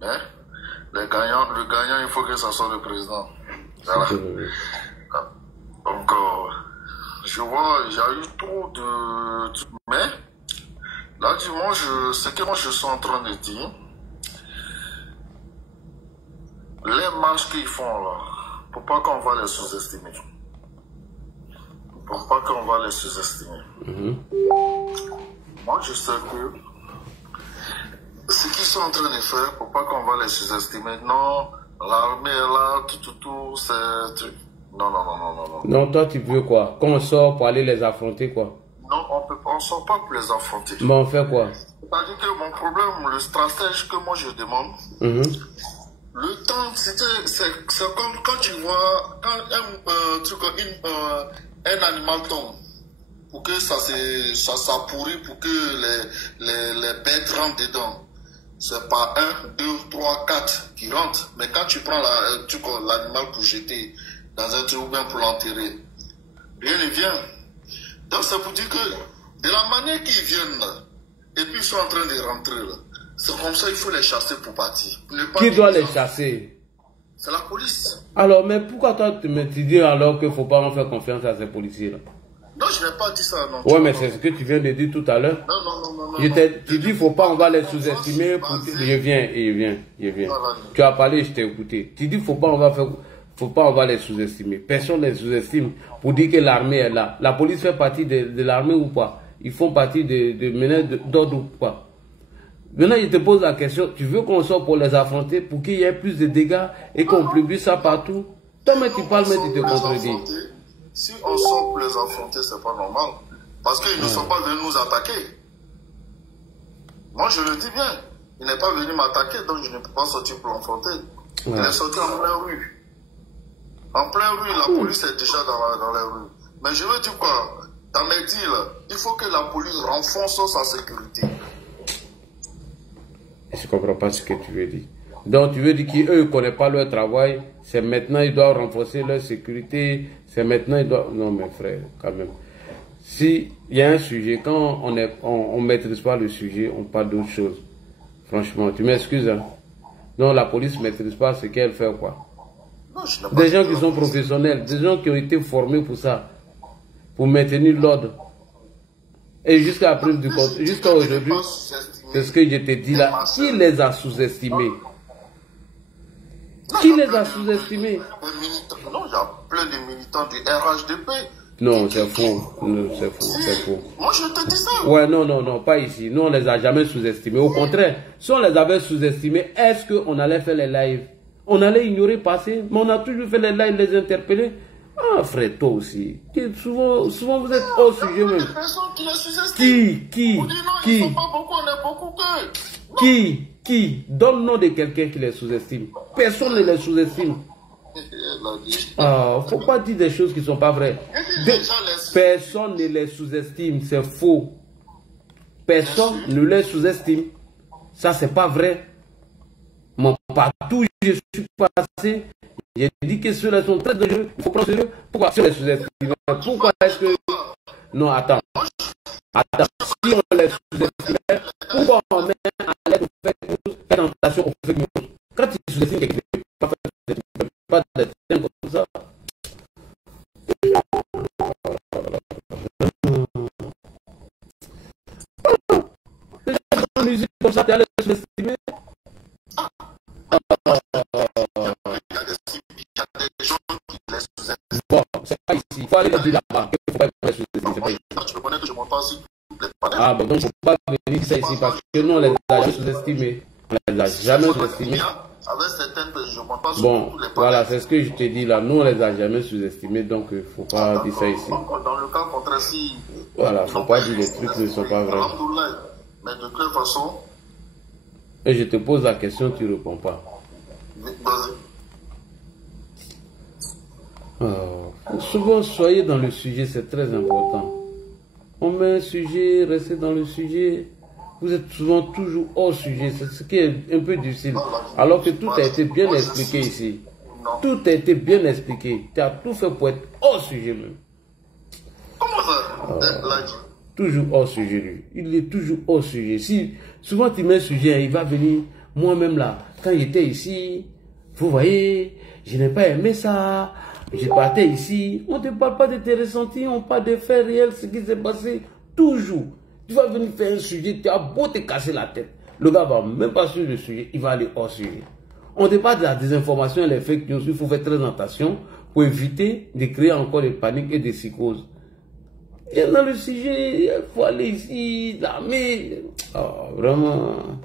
Mais le gagnant, il faut que ça soit le président. Voilà. Donc, je vois, il y a eu trop de... Mais, là, dimanche, ce que moi je suis en train de dire, les marches qu'ils font là, faut pas qu'on va les sous-estimer. Faut pas qu'on va les sous-estimer. Moi, je sais que ce qu'ils sont en train de faire, faut pas qu'on va les sous-estimer. Non, l'armée est là, tout, c'est... Non. Non, toi, tu veux quoi? Qu'on sort pour aller les affronter, quoi? Non, on ne sort pas pour les affronter. Mais on fait quoi? C'est-à-dire que mon problème, le stratège que moi je demande, le temps, c'est comme quand tu vois un animal tombe, pour que ça pourrit, pour que les bêtes rentrent dedans. C'est pas 1, 2, 3, 4 qui rentrent. Mais quand tu prends l'animal pour jeter dans un truc ou bien pour l'enterrer, rien ne vient. Donc c'est pour dire que de la manière qu'ils viennent là, et puis ils sont en train de rentrer là, c'est comme ça il faut les chasser pour partir. Qui doit les chasser? C'est la police. Alors, mais pourquoi toi tu me dis alors qu'il ne faut pas en faire confiance à ces policiers là? Non, je n'ai pas dit ça. Non. Ouais, mais c'est ce que tu viens de dire tout à l'heure. Non. Tu dis, il ne faut pas, on va les sous-estimer. Je viens. Voilà. Tu as parlé, je t'ai écouté. Tu dis, il ne faut pas, on va les sous-estimer. Personne ne les sous-estime pour dire que l'armée est là. La police fait partie de l'armée ou pas? Ils font partie de meneurs d'ordre ou pas? Maintenant, je te pose la question, tu veux qu'on sorte pour les affronter, pour qu'il y ait plus de dégâts et qu'on publie ça partout? Toi, mais tu parles, mais tu te contredis. Si on sort pour les affronter, c'est pas normal. Parce qu'ils ne sont pas venus nous attaquer. Moi, je le dis bien. Il n'est pas venu m'attaquer, donc je ne peux pas sortir pour l'affronter. Il est sorti en pleine rue. En pleine rue, la police est déjà dans les rues. Mais je veux dire quoi? Dans les deals, il faut que la police renforce sa sécurité. Je ne comprends pas ce que tu veux dire. Donc, tu veux dire qu'eux ne connaissent pas leur travail, c'est maintenant ils doivent renforcer leur sécurité, c'est maintenant ils doivent... Non, mes frères, quand même. S'il y a un sujet, quand on ne maîtrise pas le sujet, on parle d'autre chose. Franchement, tu m'excuses, hein. Non, la police ne maîtrise pas ce qu'elle fait, quoi. Non, des gens qui sont professionnels, des gens qui ont été formés pour ça, pour maintenir l'ordre. Et jusqu'à la preuve du compte, jusqu'à aujourd'hui, c'est ce que je te dis là, qui les a sous-estimés? Qui les a sous-estimés? Non, il y a plein de militants du RHDP. Non, c'est faux. C'est faux. Moi, je te dis ça. Ouais, non, pas ici. Nous, on les a jamais sous-estimés. Au contraire, si on les avait sous-estimés, est-ce qu'on allait faire les lives? On allait ignorer passer, mais on a toujours fait les lives, les interpeller. Ah, frère, toi aussi. Souvent vous êtes hors sujet même. Qui donne le nom de quelqu'un qui les sous-estime. Personne ne les sous-estime. Ah, faut pas dire des choses qui sont pas vraies. Personne ne les sous-estime, c'est faux. Personne ne les sous-estime. Ça, c'est pas vrai. Mon partout, je suis passé. J'ai dit que ceux-là sont très dangereux. Il faut prendre sérieux. Pourquoi se les sous-estime? Pourquoi est-ce que... Non, attends. Si on les sous-estime, pourquoi on met à l'aide au fake news et tentation au fake news? Quand tu sous-estimes quelqu'un, pas d'être comme ça. Les gens comme ça, tu allais sous-estimer. Bon, c'est pas ici. Il faut aller dire là-bas. Il faut pas être sous-estimé. Ah, ben donc, il ne faut pas venir ça ici parce que nous, on les a jamais sous-estimés. On les a jamais sous-estimés. Bon, voilà, c'est ce que je te dis là. Nous, on les a jamais sous-estimés, donc il ne faut pas dire ça ici. Dans le cas contraire, si... Voilà, il ne faut pas dire des trucs qui ne sont pas vrais. Mais de quelle façon? Et je te pose la question, tu ne réponds pas. Souvent, soyez dans le sujet, c'est très important. On met un sujet, restez dans le sujet. Vous êtes souvent toujours hors sujet, c'est ce qui est un peu difficile. Alors que tout a été bien expliqué ici. Tout a été bien expliqué. Tu as tout fait pour être hors sujet même. Comment ça? Toujours hors sujet, lui. Il est toujours hors sujet. Si souvent tu mets un sujet, il va venir. Moi-même là, quand j'étais ici, vous voyez, je n'ai pas aimé ça. Je partais ici. On ne te parle pas de tes ressentis, on parle des faits réels, ce qui s'est passé. Toujours. Tu vas venir faire un sujet, tu as beau te casser la tête. Le gars va même pas sur le sujet, il va aller hors sujet. On ne parle pas de la désinformation et les fake news. Il faut faire très attention pour éviter de créer encore des paniques et des psychoses. Et dans le sujet, il faut aller ici, l'armée. Oh, vraiment.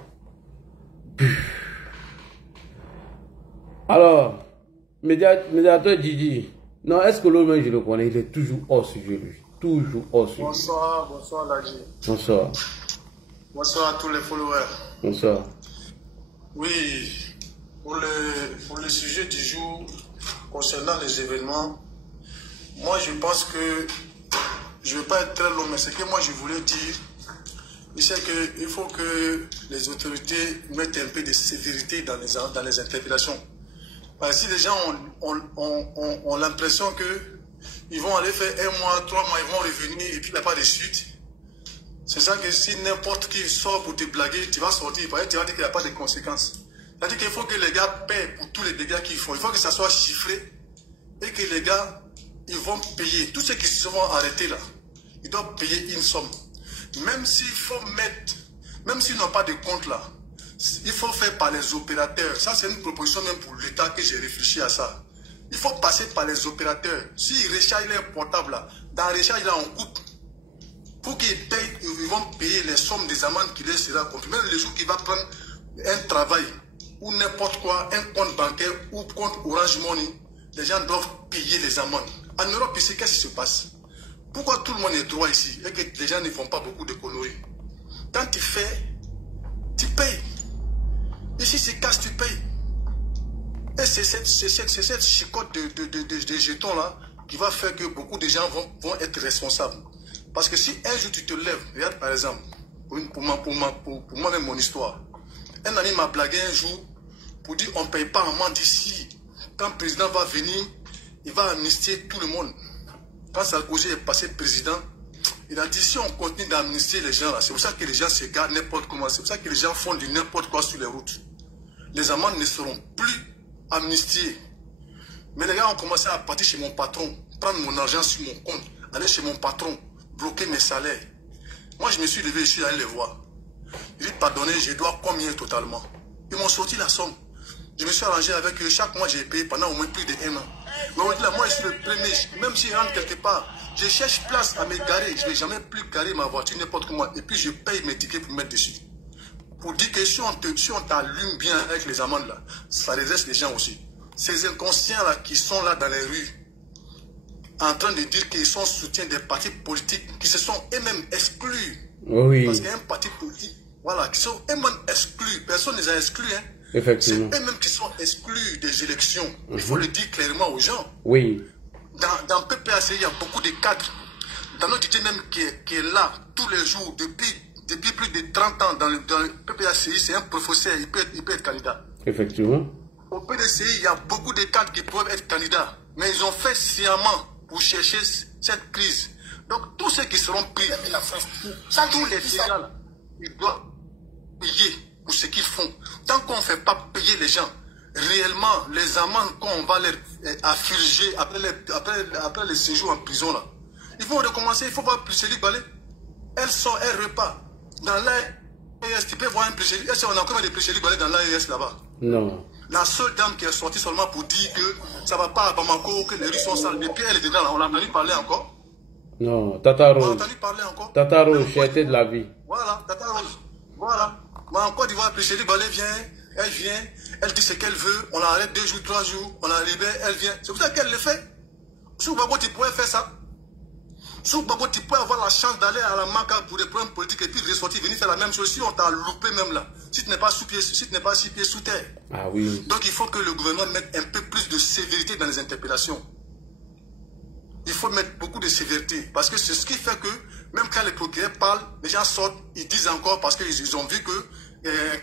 Alors, médiateur Didi. Non, est-ce que l'homme, je le connais, il est toujours hors sujet, lui. Toujours hors sujet. Bonsoir, bonsoir Ladji. Bonsoir. Bonsoir à tous les followers. Bonsoir. Oui, pour le sujet du jour, concernant les événements, moi je pense que, je ne vais pas être très long, mais ce que moi je voulais dire, c'est qu'il faut que les autorités mettent un peu de sévérité dans les interpellations. Parce que si les gens ont l'impression qu'ils vont aller faire 1 mois, 3 mois, ils vont revenir et puis il n'y a pas de suite. C'est ça que si n'importe qui sort pour te blaguer, tu vas sortir, tu vas dire qu'il n'y a pas de conséquences. C'est-à-dire qu'il faut que les gars paient pour tous les dégâts qu'ils font. Il faut que ça soit chiffré et que les gars, ils vont payer. Tous ceux qui se sont arrêtés là, ils doivent payer une somme. Même s'il faut mettre, même s'ils n'ont pas de compte là, il faut faire par les opérateurs. Ça, c'est une proposition même pour l'État que j'ai réfléchi à ça. Il faut passer par les opérateurs. S'ils rechargent leur portable là, dans le recharge là, on coupe. Pour qu'ils payent, ils vont payer les sommes des amendes qui leur sera compris. Même les jours qu'il va prendre un travail ou n'importe quoi, un compte bancaire ou compte Orange Money, les gens doivent payer les amendes. En Europe, ici, qu'est-ce qui se passe? Pourquoi tout le monde est droit ici et que les gens ne font pas beaucoup de conneries? Quand tu fais, tu payes. Ici, c'est cash, tu payes. Et c'est cette chicote de jetons là qui va faire que beaucoup de gens vont être responsables. Parce que si un jour tu te lèves, regarde par exemple, pour moi-même mon histoire, un ami m'a blagué un jour pour dire on ne paye pas amende ici. Quand le président va venir, il va amnistier tout le monde. Quand Sarkozy est passé président, il a dit si on continue d'amnistier les gens là, c'est pour ça que les gens se gardent n'importe comment, c'est pour ça que les gens font du n'importe quoi sur les routes. Les amendes ne seront plus amnistiées. Mais les gars ont commencé à partir chez mon patron, prendre mon argent sur mon compte, aller chez mon patron, bloquer mes salaires. Moi, je me suis levé ici, aller les voir. Je dis, pardonnez, je dois combien totalement? Ils m'ont sorti la somme. Je me suis arrangé avec eux. Chaque mois, j'ai payé pendant au moins plus de 1 an. Mais on dit là, moi, je suis le premier. Même si je rentre quelque part, je cherche place à me garer. Je ne vais jamais plus garer ma voiture n'importe comment. Et puis, je paye mes tickets pour mettre dessus. Pour dire que si on t'allume bien avec les amendes là, ça redresse les gens aussi. Ces inconscients là qui sont là dans les rues, en train de dire qu'ils sont soutien des partis politiques qui se sont eux-mêmes exclus. Oui. Parce qu'il y a un parti politique, voilà, qui sont eux-mêmes exclus. Personne ne les a exclus. Hein. Effectivement. C'est eux-mêmes qui sont exclus des élections. Il faut le dire clairement aux gens. Oui. Dans PPACI, il y a beaucoup de cadres. Dans notre idée même qui est là tous les jours, depuis plus de 30 ans, dans le PPACI, c'est un professeur, il peut être candidat. Effectivement. Au PDCI, il y a beaucoup de cadres qui peuvent être candidats. Mais ils ont fait sciemment pour chercher cette crise. Donc, tous ceux qui seront pris, tous les dégâts, ils doivent payer pour ce qu'ils font. Tant qu'on ne fait pas payer les gens, réellement, les amendes qu'on va leur affliger après le séjour en prison, là, ils vont recommencer. Il faut voir Priscilly Balé. Elle sort, elle repart. Dans l'AES, tu peux voir un Priscilly. Est-ce qu'on a combien de Priscilly Balé dans l'AES là-bas? Non. La seule dame qui est sortie seulement pour dire que ça ne va pas à Bamako, que les rues sont sales. Depuis elle est dedans, là. On a entendu parler encore? Non, Tata Rose. On a entendu parler encore? Tata Rose, cherté de la vie. Voilà, Tata Rose. Voilà. Mais en Côte d'Ivoire, Priscilly Balé vient, elle dit ce qu'elle veut, on l'arrête 2 jours, 3 jours, on la libère, elle vient. C'est pour ça qu'elle le fait. Sous Babo, tu pourrais faire ça. Sous Babo, tu peux avoir la chance d'aller à la Maca pour des problèmes politiques et puis ressortir, venir faire la même chose. Si on t'a loupé même là, si tu n'es pas 6 pieds sous terre. Ah oui. Donc il faut que le gouvernement mette un peu plus de sévérité dans les interpellations. Il faut mettre beaucoup de sévérité. Parce que c'est ce qui fait que, même quand les procureurs parlent, les gens sortent, ils disent encore, parce qu'ils ont vu que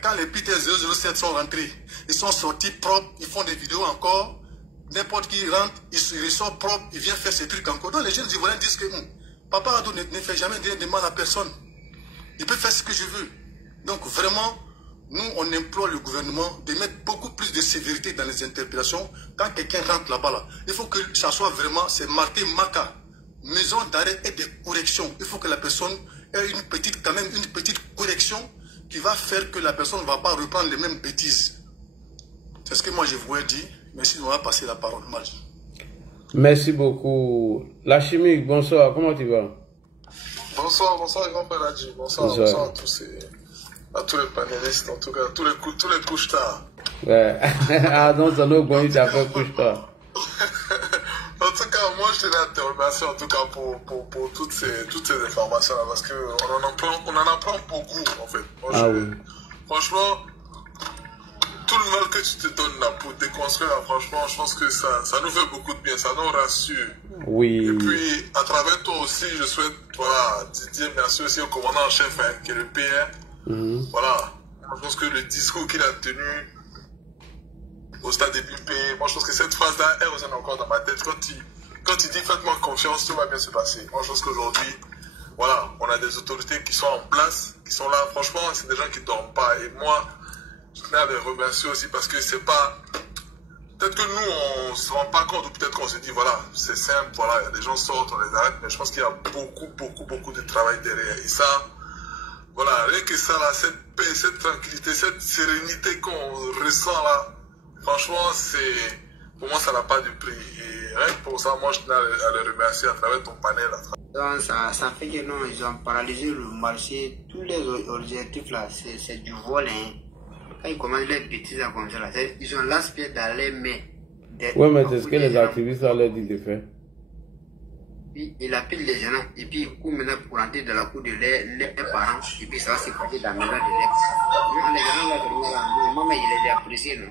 quand les Peter 007 sont rentrés, ils sont sortis propres, ils font des vidéos encore. N'importe qui rentre, il ressort propre, il vient faire ses trucs encore. Donc les jeunes Ivoiriens disent que Papa Ado ne fait jamais de mal à personne. Il peut faire ce que je veux. Donc vraiment, nous, on implore le gouvernement de mettre beaucoup plus de sévérité dans les interpellations. Quand quelqu'un rentre là-bas, là, il faut que ça soit vraiment, c'est marqué MACA, maison d'arrêt et de correction. Il faut que la personne ait quand même une petite correction qui va faire que la personne ne va pas reprendre les mêmes bêtises. C'est ce que moi je voulais dire. Merci, on va passer la parole. Margie. Merci beaucoup. La chimique, bonsoir, comment tu vas? Bonsoir, grand frère Ladji. Bonsoir à tous les panélistes, en tout cas, tous les couches tard. Ouais. Ah non, ça nous bon, il t'a fait couche tard. En tout cas, moi je tenais à te remercier en tout cas pour toutes ces informations là, parce qu'on en apprend beaucoup en fait. Moi, oui. Franchement, tout le mal que tu te donnes là pour déconstruire là, franchement, je pense que ça nous fait beaucoup de bien, ça nous rassure. Oui. Et puis, à travers toi aussi, je souhaite, voilà, dire merci aussi au commandant en chef, hein, qui est le PR. Voilà. Je pense que le discours qu'il a tenu au stade des BP, moi je pense que cette phrase-là, elle résonne encore dans ma tête. Quand il dit faites-moi confiance, tout va bien se passer. Moi je pense qu'aujourd'hui, voilà, on a des autorités qui sont en place, qui sont là. Franchement, c'est des gens qui ne dorment pas. Et moi, je tenais à les remercier aussi parce que c'est pas. Peut-être que nous, on ne se rend pas compte, ou peut-être qu'on se dit, voilà, c'est simple, voilà, il y a des gens qui sortent, on les arrête, mais je pense qu'il y a beaucoup de travail derrière. Et ça, voilà, rien que ça, là, cette paix, cette tranquillité, cette sérénité qu'on ressent là, franchement, pour moi, ça n'a pas de prix. Et rien que pour ça, moi, je tenais à les remercier à travers ton panel. Donc, ça fait que non, ils ont paralysé le marché, tous les objectifs là, c'est du vol, hein. Quand ils commencent les bêtises comme ça, là, ils ont l'aspect d'aller, mais... Oui, mais c'est ce que les activistes ont dit de faire. Puis il appelle les gens, et puis il court maintenant pour entrer dans la cour de leurs parents, et puis ça va se passer dans la maison de leurs. Les gens là, maman, il les apprécie, non?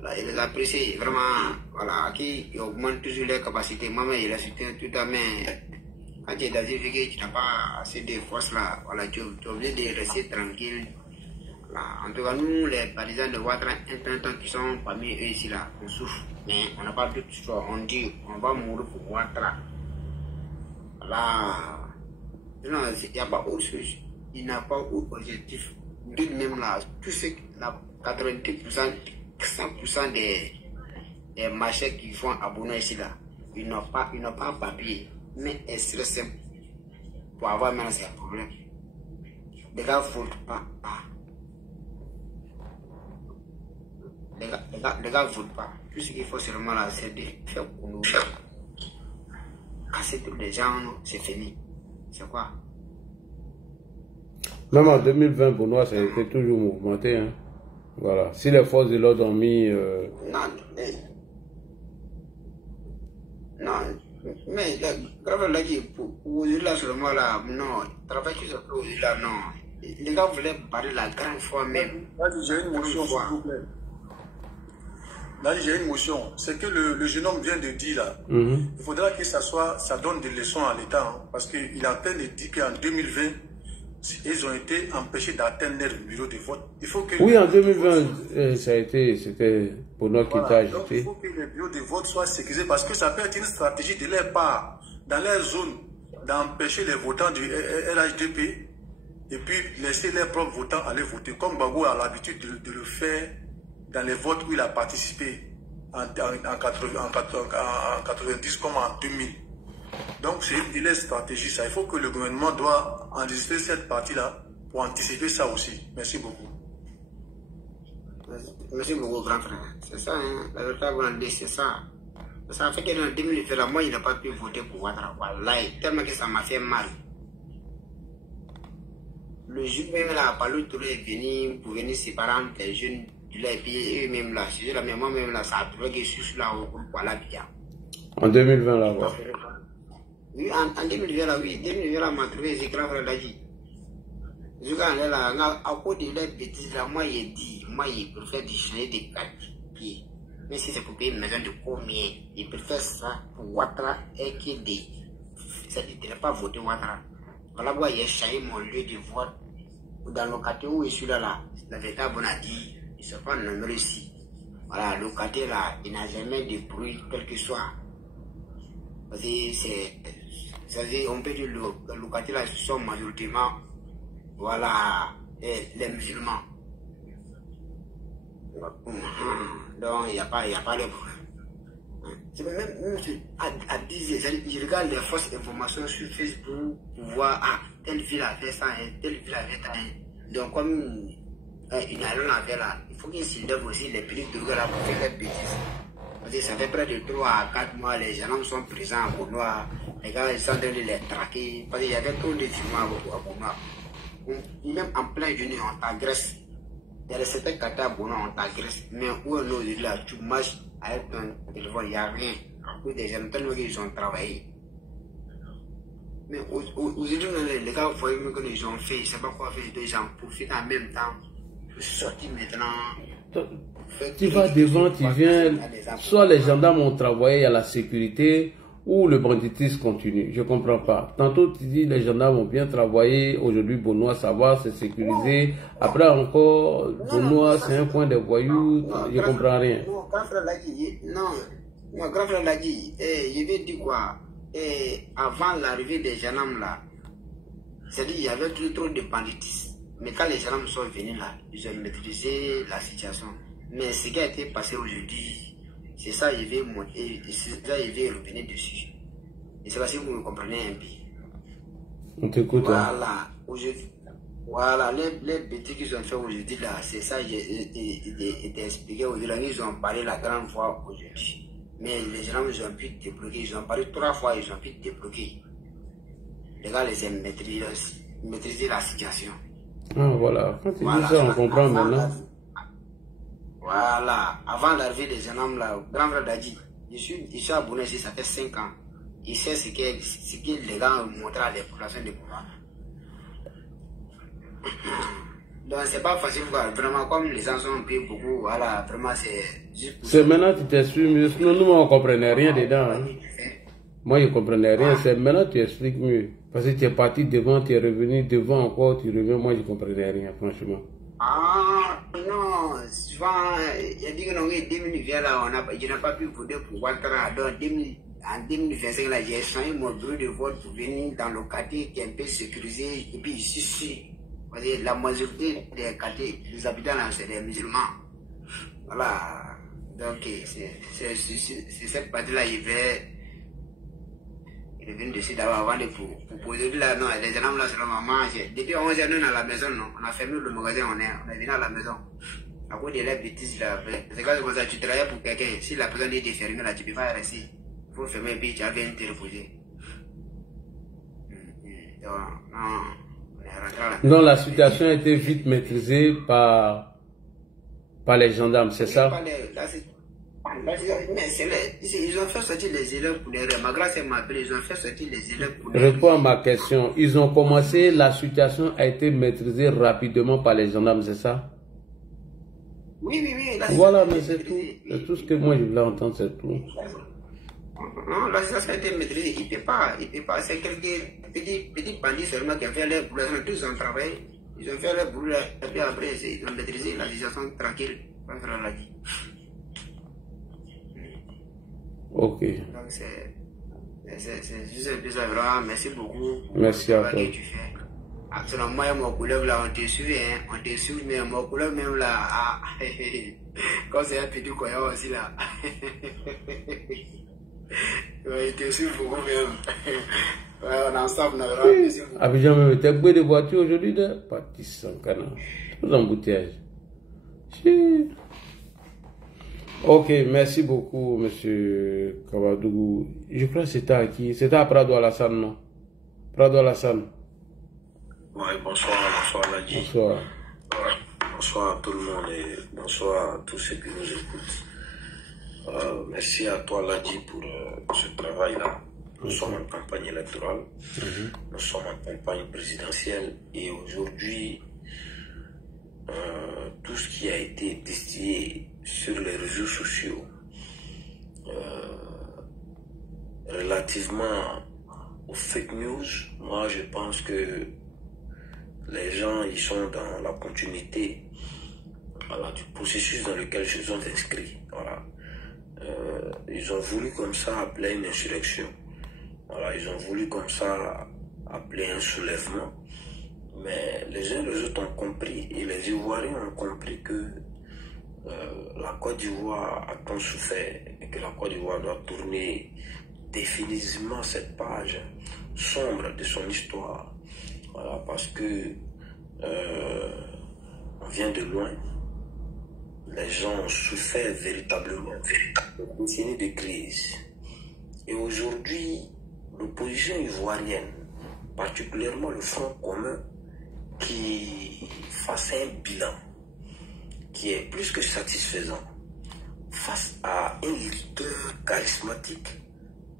Voilà, il les apprécie vraiment, voilà, qui augmente toujours leurs capacités. Maman, il a soutenu tout à fait. Quand tu es dans une vie que tu n'as pas assez de force là, voilà, tu es obligé de rester tranquille. En tout cas, nous, les partisans de Ouattara, qui sont parmi eux ici, là, on souffre. Mais on n'a pas d'autre choix. On dit, on va mourir pour Ouattara. Là, non, il n'y a pas autre chose. Il n'a pas autre objectif. Tout de même là, tout ce, 90%, 100% des marchés qui font abonner ici, là, ils n'ont pas un papier. Mais c'est très simple. Pour avoir maintenant, c'est un problème. Les gars ne votent pas. Les gars ne votent pas. Tout ce qu'il faut seulement là, c'est de faire pour nous. Casser tous les gens, c'est fini. C'est quoi? Même en 2020, Benoît, ça a été toujours mouvementé. Hein. Voilà. Si les forces de l'ordre ont mis... Non, mais grave là, pour là seulement là, non. Travail qui se fait là, non. Les gars voulaient parler la grande fois même. J'ai une motion, s'il vous plaît. Là, j'ai une motion. C'est que le jeune homme vient de dire là. Il faudra que ça donne des leçons à l'État. Hein, parce qu'il est en train de dire qu'en 2020, ils ont été empêchés d'atteindre leur bureau de vote. Il faut que oui, en 2020, c'était pour nous qui t'a ajouté. Il faut que les bureaux de vote soient sécurisés parce que ça peut être une stratégie de leur part, dans leur zone, d'empêcher les votants du LHDP et puis laisser leurs propres votants aller voter. Comme Gbagbo a l'habitude de le faire dans les votes où il a participé en 90 comme en 2000. Donc c'est une stratégie, ça. Il faut que le gouvernement doit enregistrer cette partie-là pour anticiper ça aussi. Merci beaucoup. Merci beaucoup, grand frère. C'est ça, hein? La vérité, c'est ça. Ça fait que dans 2020, moi, il n'a pas pu voter pour Ouattara. Wallahi, tellement que ça m'a fait mal. Le jour même là, Palou Touré est venu pour venir séparer entre les jeunes. Et puis eux-mêmes là, moi-même là, ça a trouvé que je suis là au voilà bien. En 2020 là, ouais. Oui, en 2020 là, oui. 2020 là, m'a trouvé, c'est grave là, dit. Je regarde là, à cause de leurs bêtises là, moi, il préfère changer des papiers. Mais si c'est pour payer une maison de combien, il préfère ça pour Ouattara et qu'il dit. C'est-à-dire qu'il n'a pas voté Ouattara. Voilà pourquoi il a changé mon lieu de vote. Dans le quartier où je suis là, la véritable on a dit. Il se prend le numéro ici. Voilà, le quartier là, il n'a jamais de bruit, quel que soit. Parce que c'est-à-dire, on peut dire que les localités là sont majoritairement, voilà, les musulmans. Donc, il n'y a pas de problème. Même à 10 ans, je regarde les fausses informations sur Facebook pour voir, ah, telle ville a fait ça, telle ville a fait ça. Donc, comme une alliance avait là, il faut qu'ils s'élèvent aussi les petits trucs là pour faire des bêtises. Parce que ça fait près de 3 à 4 mois, les gens sont présents à Bonois, les gars ils sont en train de les traquer, parce qu'il y avait trop de films à Bonois. Même en plein journée, on t'agresse. Il y a certains quartiers à Bonois, on t'agresse. Mais où on est là, tu marches avec ton téléphone, il n'y a rien. En plus, des gens tellement qu'ils ont travaillé. Mais aujourd'hui, les gars, vous voyez que les gens fait, je ne sais pas quoi faire, les gens profitent en même temps. Je suis sorti maintenant. Tu vas devant, tu viens, soit les gendarmes ont travaillé à la sécurité, ou le banditisme continue. Je ne comprends pas. Tantôt tu dis les gendarmes ont bien travaillé, aujourd'hui Bonois ça va, c'est sécurisé. Après encore, Bonois c'est un point de voyous, je ne comprends rien. Non, grand frère l'a dit, grand frère l'a dit, je vais dire quoi, avant l'arrivée des gendarmes là, c'est-à-dire qu'il y avait trop de banditisme. Mais quand les gendarmes sont venus là, ils ont maîtrisé la situation. Mais ce qui a été passé aujourd'hui, c'est ça, il veut monter, c'est ça, il veut revenir dessus. Et c'est parce que vous me comprenez un peu. On t'écoute. Voilà, aujourd'hui, voilà, les bêtises qu'ils ont fait aujourd'hui là, c'est ça, j'ai expliqué aujourd'hui, ils ont parlé la grande fois aujourd'hui. Mais les gens, ils ont pu débloquer, ils ont parlé 3 fois, ils ont pu débloquer. Les gars, les aiment maîtriser la situation. Ah, voilà, quand tu dis ça, on comprend maintenant. Voilà, avant l'arrivée des gendarmes là, grand frère Dadji, je suis abonné ici, ça fait 5 ans. Il sait ce que les gars ont montré à les populations de pouvoir. Donc c'est pas facile, quoi. Vraiment, comme les gens sont pris beaucoup, voilà, vraiment c'est juste pour... C'est maintenant que tu t'expliques mieux, sinon nous on ne comprenait rien dedans. Hein. Moi je ne comprenais rien, c'est maintenant que tu expliques mieux. Parce que tu es parti devant, tu es revenu devant encore, tu reviens, moi je ne comprenais rien, franchement. Ah non, souvent, il a dit que non, 2020 là, je n'ai pas pu voter pour Ouattara. Donc en 2025 là, j'ai changé mon bureau de vote pour venir dans le quartier qui est un peu sécurisé. Et puis ici, parce que la majorité des quartiers, les habitants là, c'est des musulmans. Voilà, donc c'est cette partie-là, il est venu dessus d'abord avant de poser là, non, les gens là, c'est la maman. Depuis 11 h, nous, à la maison, non, on a fermé le magasin, on est venu à la maison. À cause de la bêtise là, c'est comme ça, tu travailles pour quelqu'un, si la personne est fermée là, tu peux pas rester. Il faut fermer et puis tu as bien te reposer. Non, la situation a été vite maîtrisée par les gendarmes, c'est ça? Mais ils ont fait sortir les élèves pour les rêves. Ma grâce m'a appelé, ils ont fait sortir les élèves pour les rêves. Réponds à ma question. Ils ont commencé, la situation a été maîtrisée rapidement par les gendarmes, c'est ça? Oui. Voilà, mais c'est tout. C'est tout ce que moi je voulais entendre, c'est tout. Non, la situation a été maîtrisée. Il ne peut pas. C'est quelques petits bandits seulement qui ont fait leur boulot. Tous ont travaillé. Ils ont fait leur boulot. Et puis après, ils ont maîtrisé la situation tranquille. Ok. Donc c'est juste un peu ça, vraiment. Merci beaucoup. Merci à toi. Que tu fais. Selon moi, mon collègue là, on te suit, hein. On te suit, mais mon collègue même là, ah, quand c'est un petit coyon aussi là. Ouais, il te suit beaucoup même. Ouais, on est ensemble, on a vraiment plaisir. Abidjan même, t'es boué de voiture aujourd'hui, de parti sans canard. Tout l'embouteillage. Ok, merci beaucoup, monsieur Kabadougou. Je crois que c'était à qui? C'était à Prado Alassane, non? Prado Alassane. Oui, bonsoir Ladji. Bonsoir. Bonsoir à tout le monde et bonsoir à tous ceux qui nous écoutent. Merci à toi Ladji pour ce travail-là. Nous sommes en campagne électorale, nous sommes en campagne présidentielle et aujourd'hui, tout ce qui a été distillé sur les réseaux sociaux relativement aux fake news, moi je pense que les gens ils sont dans la continuité du processus dans lequel ils se sont inscrits. Voilà. Ils ont voulu comme ça appeler une insurrection. Voilà, ils ont voulu comme ça appeler un soulèvement. Mais les uns et les autres ont compris, et les Ivoiriens ont compris que la Côte d'Ivoire a tant souffert et que la Côte d'Ivoire doit tourner définitivement cette page sombre de son histoire. Voilà, parce que on vient de loin, les gens ont souffert véritablement de décennies de crise. Et aujourd'hui, l'opposition ivoirienne, particulièrement le Front commun, qui fasse un bilan qui est plus que satisfaisant face à un leader charismatique,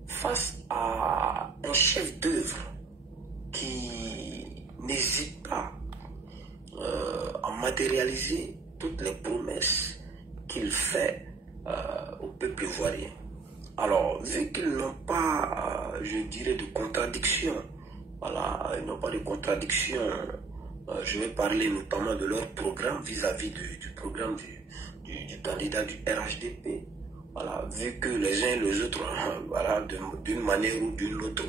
face à un chef d'œuvre qui n'hésite pas à matérialiser toutes les promesses qu'il fait au peuple ivoirien. Alors, vu qu'ils n'ont pas, je dirais, de contradiction, voilà, ils n'ont pas de contradiction, je vais parler notamment de leur programme vis-à-vis du programme du candidat du RHDP. Voilà, vu que les uns et les autres, voilà, d'une manière ou d'une autre,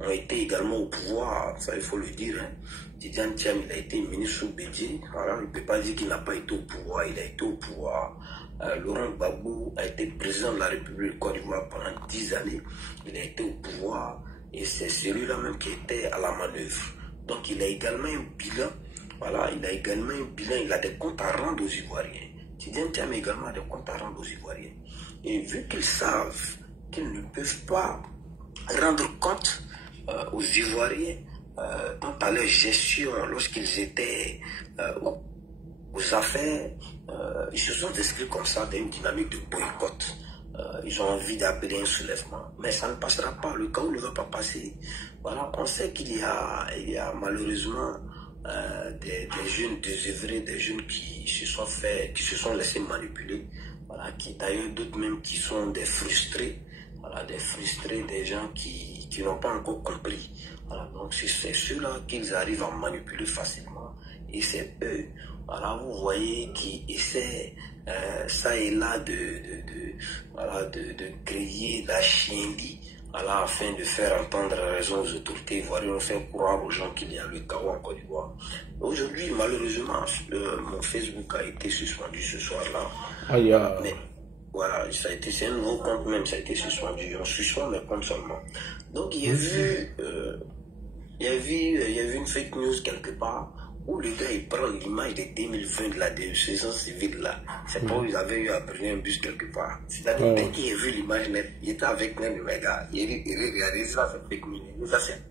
ont été également au pouvoir, ça il faut le dire. Hein. Tidjane Thiam, il a été ministre sous Bédié, voilà, il ne peut pas dire qu'il n'a pas été au pouvoir, il a été au pouvoir. Laurent Gbagbo a été président de la République de Côte d'Ivoire pendant 10 années, il a été au pouvoir et c'est celui-là même qui était à la manœuvre. Donc il a également un bilan, voilà, il a également un bilan, il a des comptes à rendre aux Ivoiriens. Tidjane Thiam également a des comptes à rendre aux Ivoiriens. Et vu qu'ils savent qu'ils ne peuvent pas rendre compte aux Ivoiriens quant à leur gestion lorsqu'ils étaient aux affaires, ils se sont inscrits comme ça dans une dynamique de boycott. Ils ont envie d'appeler un soulèvement, mais ça ne passera pas, le chaos ne va pas passer. Voilà, on sait qu'il y a malheureusement des jeunes désœuvrés, des jeunes qui se sont laissés manipuler, voilà, qui d'ailleurs d'autres même qui sont des frustrés, voilà, des gens qui n'ont pas encore compris. Voilà, donc c'est ceux-là qu'ils arrivent à manipuler facilement et c'est eux, voilà, vous voyez, qui essaient ça et là de créer la chienlit, voilà, afin de faire entendre raison aux autorités ivoiriennes, faire croire aux gens qu'il y a le chaos en Côte d'Ivoire. Aujourd'hui, malheureusement, mon Facebook a été suspendu ce soir-là. Mais voilà, c'est un nouveau compte même, ça a été suspendu. On suspend mes comptes seulement. Donc il y a vu une fake news quelque part où le gars il prend l'image de 2020 de la décision civile là. C'est pas où ils avaient eu à prendre un bus quelque part. C'est-à-dire dès qu'il a vu l'image net, il était avec même le gars. Il regardait ça, c'est fake news. Ça c'est.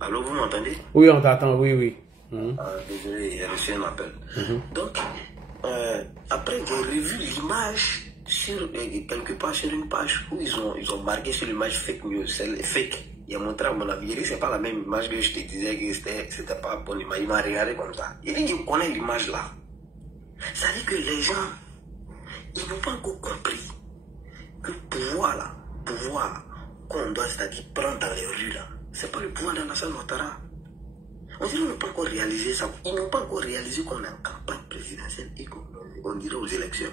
Allô, vous m'entendez? Oui, on t'attend, oui. Désolé, j'ai reçu un appel. Donc, après, j'ai revu l'image quelque part sur une page où ils ont marqué sur l'image fake news, c'est fake. Il a montré à mon avis, il dit c'est pas la même image que je te disais que c'était pas bonne image. Il m'a regardé comme ça. Il dit, je connais l'image là. Ça veut dire que les gens, ils n'ont pas encore compris que le pouvoir qu'on doit, c'est-à-dire prendre dans les rues là, c'est pas le pouvoir d'Alassane Ouattara. On dirait qu'ils n'ont pas encore réalisé ça. Ils n'ont pas encore réalisé qu'on est en campagne présidentielle et qu'on dirait aux élections.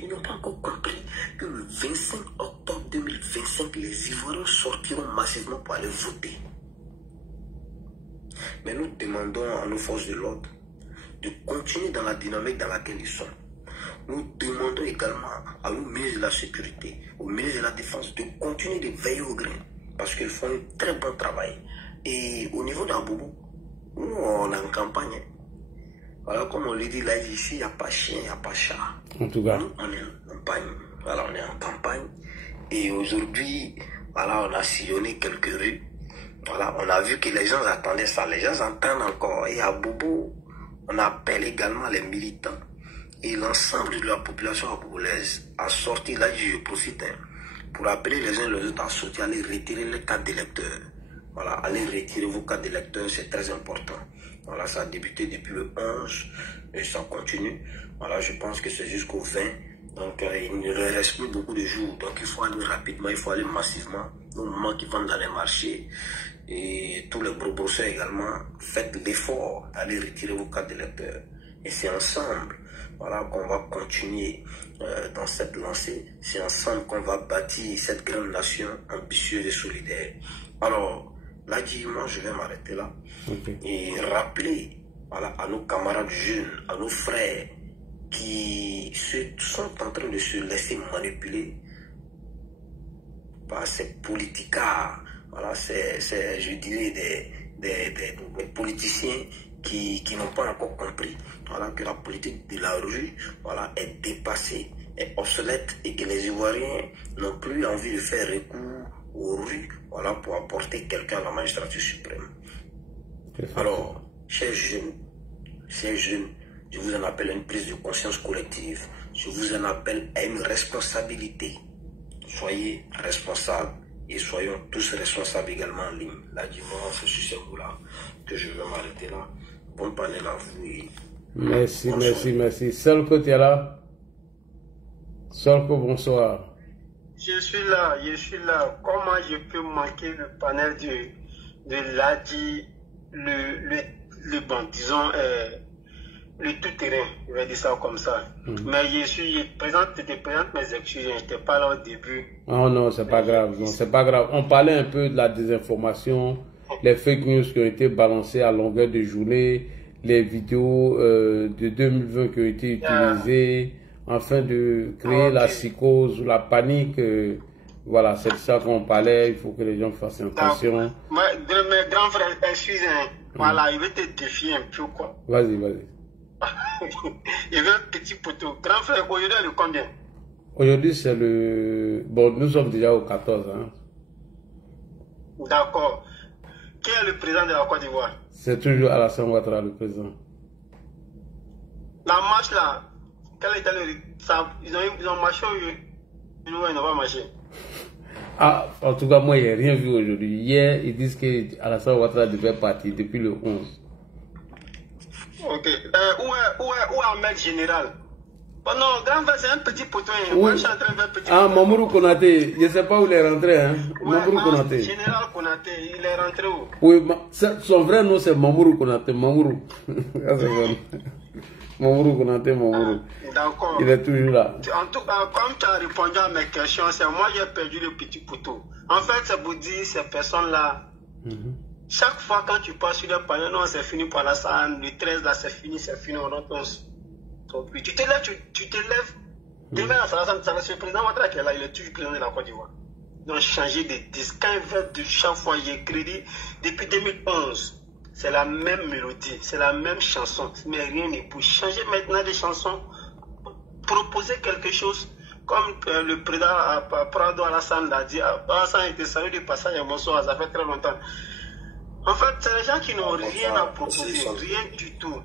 Ils n'ont pas encore compris que le 25 octobre 2025, les Ivoiriens sortiront massivement pour aller voter. Mais nous demandons à nos forces de l'ordre de continuer dans la dynamique dans laquelle ils sont. Nous demandons également à nos ministres de la Sécurité, aux ministres de la Défense, de continuer de veiller au grain, parce qu'ils font un très bon travail. Et au niveau d'Aboubou, nous, on est en campagne. Voilà, comme on le dit là, ici, il n'y a pas chien, il n'y a pas chat. En tout cas. Nous, on est en campagne. Voilà, on est en campagne. Et aujourd'hui, voilà, on a sillonné quelques rues. Voilà, on a vu que les gens attendaient ça. Les gens entendent encore. Et à Bobo, on appelle également les militants et l'ensemble de la population aboubolaise à sortir. Là, je profite pour appeler les uns et les autres à sortir, aller retirer les cartes d'électeurs. Voilà, allez retirer vos cartes d'électeurs, c'est très important. Voilà, ça a débuté depuis le 11 et ça continue. Voilà, je pense que c'est jusqu'au 20. Donc, il ne reste plus beaucoup de jours. Donc, il faut aller rapidement, il faut aller massivement. Au moment qui vendent dans les marchés et tous les brosseurs également, faites l'effort d'aller retirer vos cartes d'électeurs. Et c'est ensemble voilà, qu'on va continuer dans cette lancée. C'est ensemble qu'on va bâtir cette grande nation ambitieuse et solidaire. Alors, là, moi, je vais m'arrêter là et rappeler voilà, à nos camarades jeunes, à nos frères qui sont en train de se laisser manipuler par ces politicards, voilà, je dirais des politiciens qui n'ont pas encore compris voilà, que la politique de la rue voilà, est dépassée, est obsolète et que les Ivoiriens n'ont plus envie de faire recours aux rues voilà, pour apporter quelqu'un à la magistrature suprême. Alors, chers jeunes, je vous en appelle à une prise de conscience collective. Je vous en appelle à une responsabilité. Soyez responsables et soyons tous responsables également en ligne. Là, dis-moi, c'est sur ce bout-là que je vais m'arrêter là. Bon panel à vous. Et merci, merci. Solko, tu es là? Solko, bonsoir. Je suis là. Comment je peux manquer le panel de Ladi, disons, le tout-terrain, je vais dire ça comme ça. Mais j'étais présente mes excuses, je n'étais pas là au début. Oh non, c'est pas grave, non, c'est pas grave. On parlait un peu de la désinformation, les fake news qui ont été balancées à longueur de journée, les vidéos de 2020 qui ont été utilisées, afin de créer la psychose ou la panique. Voilà, c'est de ça qu'on parlait, il faut que les gens fassent attention. Mes grands frères, excusez-moi, voilà, je vais te défier un peu, quoi. Vas-y. Il y avait un petit poteau. Grand frère, aujourd'hui, le combien? Aujourd'hui, c'est le... Bon, nous sommes déjà au 14. Hein. D'accord. Qui est le président de la Côte d'Ivoire? C'est toujours Alassane Ouattara, le président. La marche, là, quel était le... Ils ont marché ou ils n'ont pas marché? Ah, en tout cas, moi, il n'y a rien vu aujourd'hui. Hier, ils disent qu'Alassane Ouattara devait partir depuis le 11. Ok. Où est Ahmed Général? Oh non, grand frère, c'est un petit poteau. Oui. Moi, je suis en train de faire un petit poteau. Mamourou Konaté, je ne sais pas où il est rentré. Hein. Ouais, Mamourou Konaté. Général Konaté, il est rentré où? Oui, son vrai nom c'est Mamourou Konaté. Mamourou. Mamourou Konaté, Mamourou. D'accord. Il est toujours là. En tout cas, comme tu as répondu à mes questions, c'est moi qui ai perdu le petit poteau. En fait, c'est pour dire ces personnes-là. Chaque fois quand tu passes sur le panneau, non, c'est fini par la salle, le 13 là, c'est fini, on rentre. Tu te lèves, demain, c'est le président Ouattara qui est là, il est toujours président de la Côte d'Ivoire. Ils ont changé de disque, quand ils veulent de chaque fois, j'ai crédit, depuis 2011, c'est la même mélodie, c'est la même chanson, mais rien n'est pour changer maintenant les chansons, proposer quelque chose, comme le président Prado Alassane l'a dit, Alassane était salué du passage à bonsoir, ça fait très longtemps. En fait, c'est les gens qui n'ont rien à proposer, rien du tout.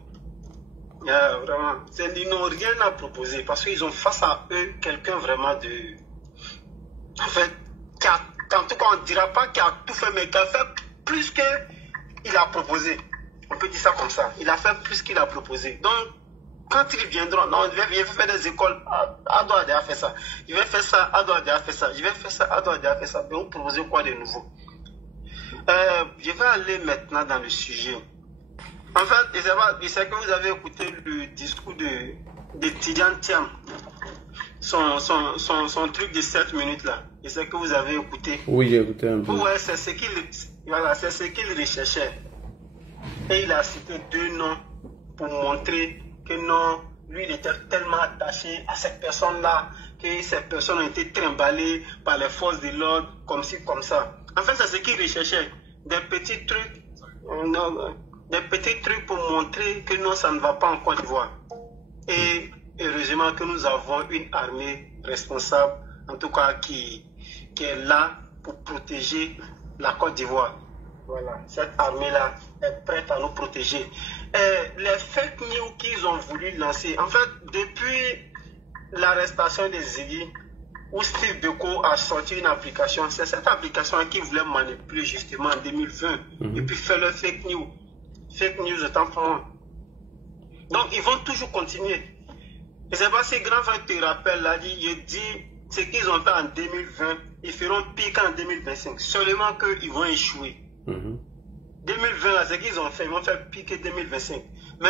Vraiment, ils n'ont rien à proposer parce qu'ils ont face à eux quelqu'un vraiment de... En fait, en tout cas, on ne dira pas qu'il a tout fait, mais qu'il a fait plus qu'il a proposé. On peut dire ça comme ça. Il a fait plus qu'il a proposé. Donc, quand ils viendront, non, il va faire des écoles, Ado a fait ça. Il va faire ça, Ado a fait ça. Je vais faire ça, Ado a fait ça. Mais vous proposez quoi de nouveau? Je vais aller maintenant dans le sujet. En fait, je sais que vous avez écouté le discours de Tidiane Thiam, son truc de 7 minutes là. Je sais que vous avez écouté. Oui, j'ai écouté un peu. Ouais, c'est ce qu'il recherchait. Et il a cité 2 noms pour montrer que non, lui il était tellement attaché à cette personne-là, que ces personnes ont été trimballées par les forces de l'ordre, comme ci, comme ça. En fait, c'est ce qu'il recherchait. Des petits trucs pour montrer que non, ça ne va pas en Côte d'Ivoire. Et heureusement que nous avons une armée responsable, en tout cas qui est là pour protéger la Côte d'Ivoire. Voilà, cette armée-là est prête à nous protéger. Et les fake news qu'ils ont voulu lancer, en fait, depuis l'arrestation des Ziggy, où Steve Beko a sorti une application, c'est cette application qui voulait manipuler justement en 2020, et puis faire le fake news. Fake news autant pour moi. Donc ils vont toujours continuer. Et c'est pas si grand frère te rappelle, là, il dit ce qu'ils ont fait en 2020, ils feront pire qu'en 2025. Seulement qu'ils vont échouer. 2020, là, ce qu'ils ont fait, ils vont faire pire que 2025. Mais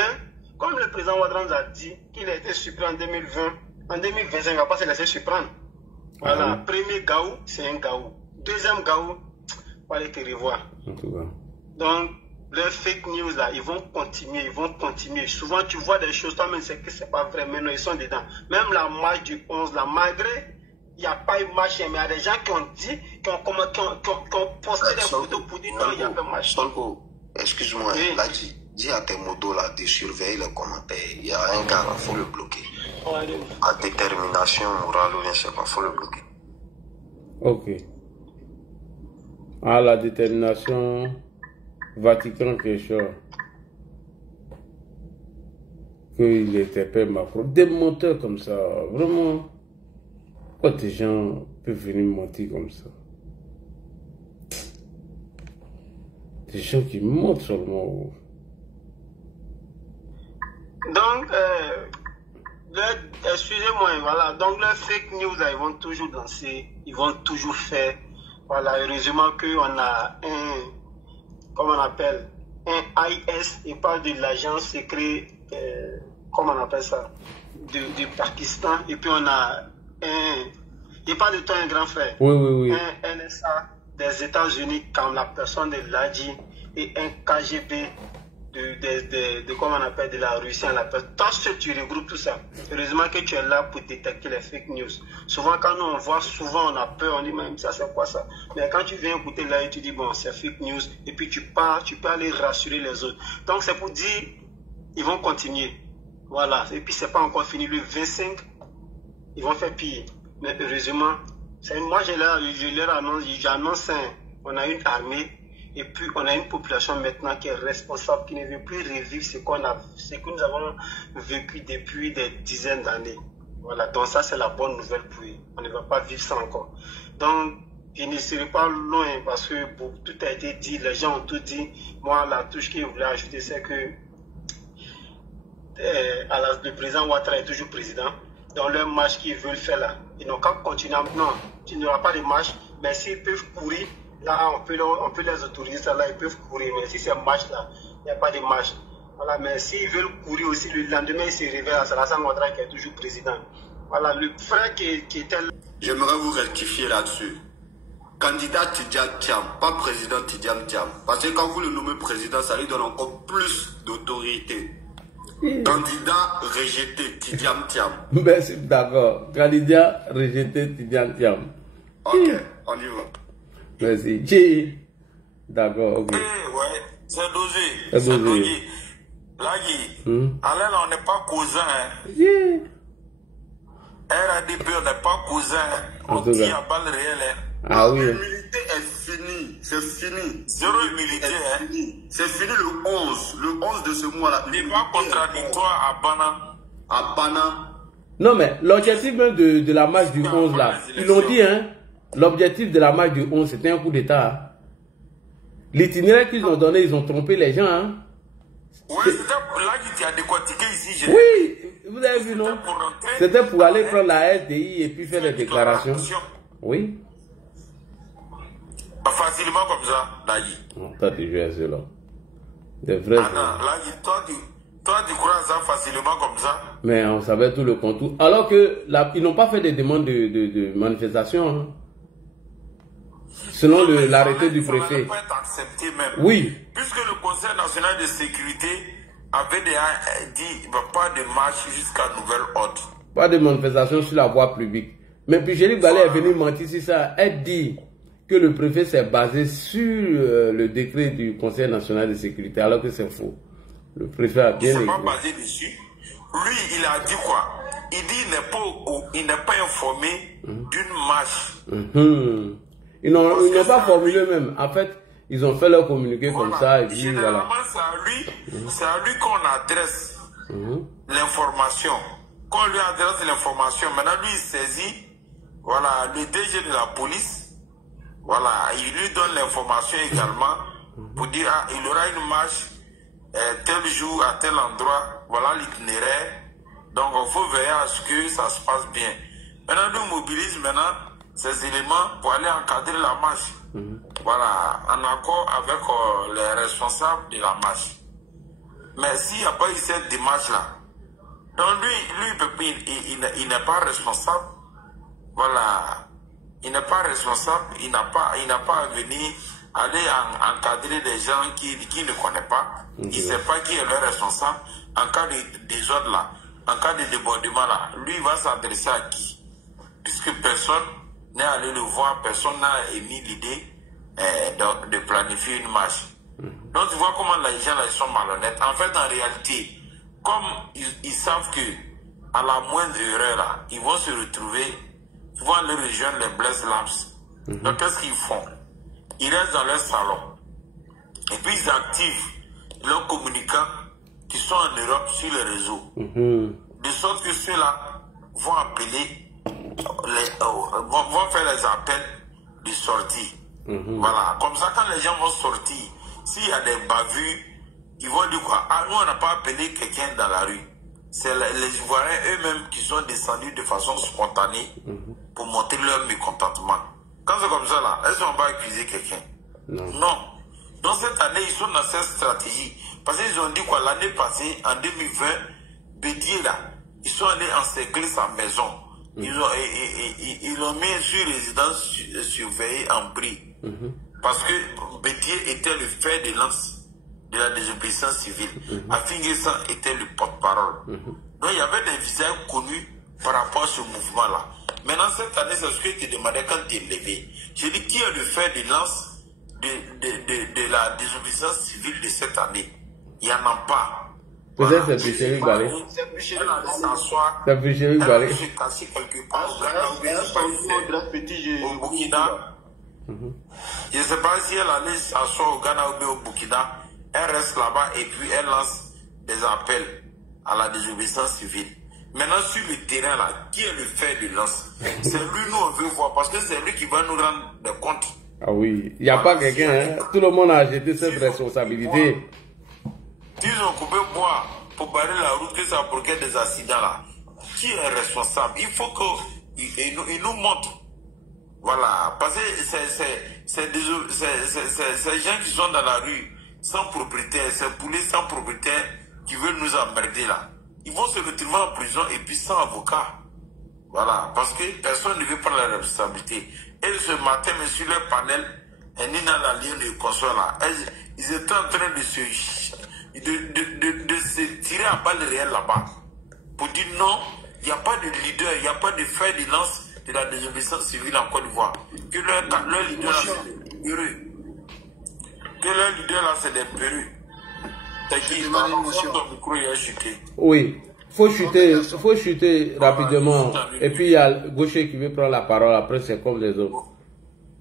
Comme le président Ouattara a dit qu'il a été surpris en 2020, en 2025, il ne va pas se laisser surprendre. Voilà, premier Gaou, c'est un Gaou. Deuxième Gaou, il va aller te revoir. Donc, les fake news là, ils vont continuer. Souvent, tu vois des choses, toi-même, c'est que c'est pas vrai, mais non, ils sont dedans. Même la marche du 11 là, malgré, il n'y a pas eu marche, mais il y a des gens qui ont dit, qui ont posté des photos pour dire non, il n'y a pas de marche. Excuse-moi, oui. Là, dis à tes motos là de surveiller les commentaires. Il y a un gars, il faut le bloquer. À détermination morale, il faut le bloquer. Ok. À la détermination Vatican quelque chose. Qu'il interpelle Macron. Des menteurs comme ça, vraiment. Pourquoi des gens peuvent venir mentir comme ça? Des gens qui mentent seulement. Donc, excusez-moi, voilà. Donc, les fake news, là, ils vont toujours danser, ils vont toujours faire. Voilà, heureusement qu'on a comment on appelle, un IS, il parle de l'agence secret, comment on appelle ça, du Pakistan, et puis on a il parle de toi, un grand frère, un NSA des États-Unis, comme la personne de l'ADI, et un KGB de comment on appelle, de la Russie, toi seul tu regroupes tout ça. Heureusement que tu es là pour détecter les fake news. Souvent quand nous on voit, souvent on a peur, on dit même ça c'est quoi ça. Mais quand tu viens écouter là et tu dis bon c'est fake news, et puis tu pars, tu peux aller rassurer les autres. Donc c'est pour dire, ils vont continuer. Voilà, et puis c'est pas encore fini, le 25, ils vont faire pire. Mais heureusement, moi j'annonce, on a une armée. Et puis, on a une population maintenant qui est responsable, qui ne veut plus revivre ce que nous avons vécu depuis des dizaines d'années. Voilà, donc ça, c'est la bonne nouvelle pour eux. On ne va pas vivre ça encore. Donc, je ne serai pas loin parce que tout a été dit, les gens ont tout dit. Moi, la touche que je voulais ajouter, c'est que le président Ouattara est toujours président. Dans leur marche qu'ils veulent faire là, ils n'ont qu'à continuer. Non, tu n'auras pas de marche, mais s'ils peuvent courir, là, on peut les autoriser, là, ils peuvent courir. Mais si c'est marche, là, il n'y a pas de marche. Voilà, mais s'ils veulent courir aussi, le lendemain, ils se réveillent à Alassane Ouattara qui est toujours président. Voilà, le frère qui était là. J'aimerais vous rectifier là-dessus. Candidat Tidjane Thiam, pas président Tidjane Thiam. Parce que quand vous le nommez président, ça lui donne encore plus d'autorité. Candidat rejeté Tidjane Thiam. Merci, d'accord. Candidat rejeté Tidjane Thiam. Ok, on y va. Merci. D'accord, ok. Ouais, c'est dosé. C'est dosé. Là, Alain, on n'est pas cousin. RADP, on n'est pas cousin. On dit à balle réelle. Ah oui. L'humilité est finie. C'est fini. Zéro humilité. C'est fini le 11. Le 11 de ce mois-là. N'est pas contradictoire à Bana. À Bana. Non, mais l'objectif même de la marche du 11 là, ils l'ont dit, hein. L'objectif de la marche du 11, c'était un coup d'État. L'itinéraire qu'ils ont donné, ils ont trompé les gens. Hein. Oui, c'était là qu'il a décortiqué ici. Oui, vous avez vu, non? C'était pour aller prendre la SDI et puis faire des déclarations. Oui. Pas facilement comme ça, Lagi. Non, toi, tu joues à cela. Des vrais. Ah non, Lagi, toi, tu crois ça facilement comme ça? Mais on savait tout le contour. Alors que ils n'ont pas fait des demandes de manifestation. Hein. Selon l'arrêté du préfet. Ça ne peut être accepté même. Oui. Puisque le Conseil national de sécurité avait déjà dit pas de marche jusqu'à nouvel ordre. Pas de manifestation sur la voie publique. Mais puis Géry Balé est venu mentir sur ça. Elle dit que le préfet s'est basé sur le décret du Conseil national de sécurité, alors que c'est faux. Le préfet a bien écrit. Il ne s'est pas basé dessus. Lui, il a dit quoi? Il dit qu'il n'est pas informé d'une marche. Ils n'ont pas formulé même. En fait, ils ont fait leur communiqué comme ça. Et puis, généralement, c'est à lui qu'on adresse l'information. Quand on lui adresse l'information, maintenant lui il saisit, voilà, le DG de la police, voilà, il lui donne l'information également pour dire, ah, il aura une marche tel jour à tel endroit, voilà l'itinéraire. Donc il faut veiller à ce que ça se passe bien. Maintenant, nous mobilisons ces éléments pour aller encadrer la marche. Voilà, en accord avec les responsables de la marche. Mais s'il n'y a pas eu cette démarche-là, donc lui il n'est pas responsable. Voilà. Il n'est pas responsable, il n'a pas à venir aller encadrer des gens qui ne connaissent pas. Il ne sait pas qui est le responsable. En cas de désordre là, en cas de débordement là, lui il va s'adresser à qui? Puisque personne n'est allé le voir, personne n'a émis l'idée de planifier une marche. Donc tu vois comment les gens là, ils sont malhonnêtes. En fait, en réalité, comme ils savent que à la moindre erreur là, ils vont se retrouver, ils vont aller rejoindre les Blaise Labs. Donc qu'est-ce qu'ils font? Ils restent dans leur salon. Et puis ils activent leurs communicants qui sont en Europe sur les réseaux. De sorte que ceux-là vont appeler, vont faire les appels de sortie. Voilà. Comme ça, quand les gens vont sortir, s'il y a des bavures, ils vont dire quoi? Ah, nous, on n'a pas appelé quelqu'un dans la rue. C'est les Ivoiriens eux-mêmes qui sont descendus de façon spontanée pour montrer leur mécontentement. Quand c'est comme ça, là, est-ce qu'on va accuser quelqu'un? Non. Donc cette année, ils sont dans cette stratégie. Parce qu'ils ont dit quoi? L'année passée, en 2020, Bédier, là, ils sont allés encercler sa maison. Ils l'ont mis sur résidence surveillée en bris. Parce que Bédier était le fer de lance de la désobéissance civile. Afinguessan était le porte-parole. Donc il y avait des visages connus par rapport à ce mouvement-là. Maintenant, cette année, c'est ce que tu demandais quand tu es levé. J'ai dit, qui est le fer de lance de la désobéissance civile de cette année? Il n'y en a pas. Peut-être c'est Bucheri Balé. C'est Bucheri Balé. Elle s'est cassée quelque part au Burkina. Je ne sais pas si elle allait s'asseoir au Ghana ou au Burkina. Elle reste là-bas et puis elle lance des appels à la désobéissance civile. Maintenant, sur le terrain, là, qui est le fer de lance? C'est lui, nous, on veut voir, parce que c'est lui qui va nous rendre des comptes. Ah oui, il n'y a pas quelqu'un, hein? Tout le monde a jeté cette responsabilité. S'ils ont coupé bois pour barrer la route, que ça a provoqué des accidents, là, qui est responsable? Il faut qu'ils nous montrent. Voilà, parce que c'est ces gens qui sont dans la rue, sans propriétaire, ces poulets sans propriétaire qui veulent nous emmerder là. Ils vont se retrouver en prison et puis sans avocat. Voilà, parce que personne ne veut prendre la responsabilité. Et ce matin, sur leur panel, Nina la ligne de console là, ils étaient en train de se tirer à balles réelles là-bas. Pour dire non, il n'y a pas de leader, il n'y a pas de fer de lance de la désobéissance civile en Côte d'Ivoire. Que leur leader là, c'est des peureux. Que leur leader là, c'est des peureux. Oui, faut chuter rapidement. Et puis il y a Gaucher qui veut prendre la parole, après c'est comme les autres.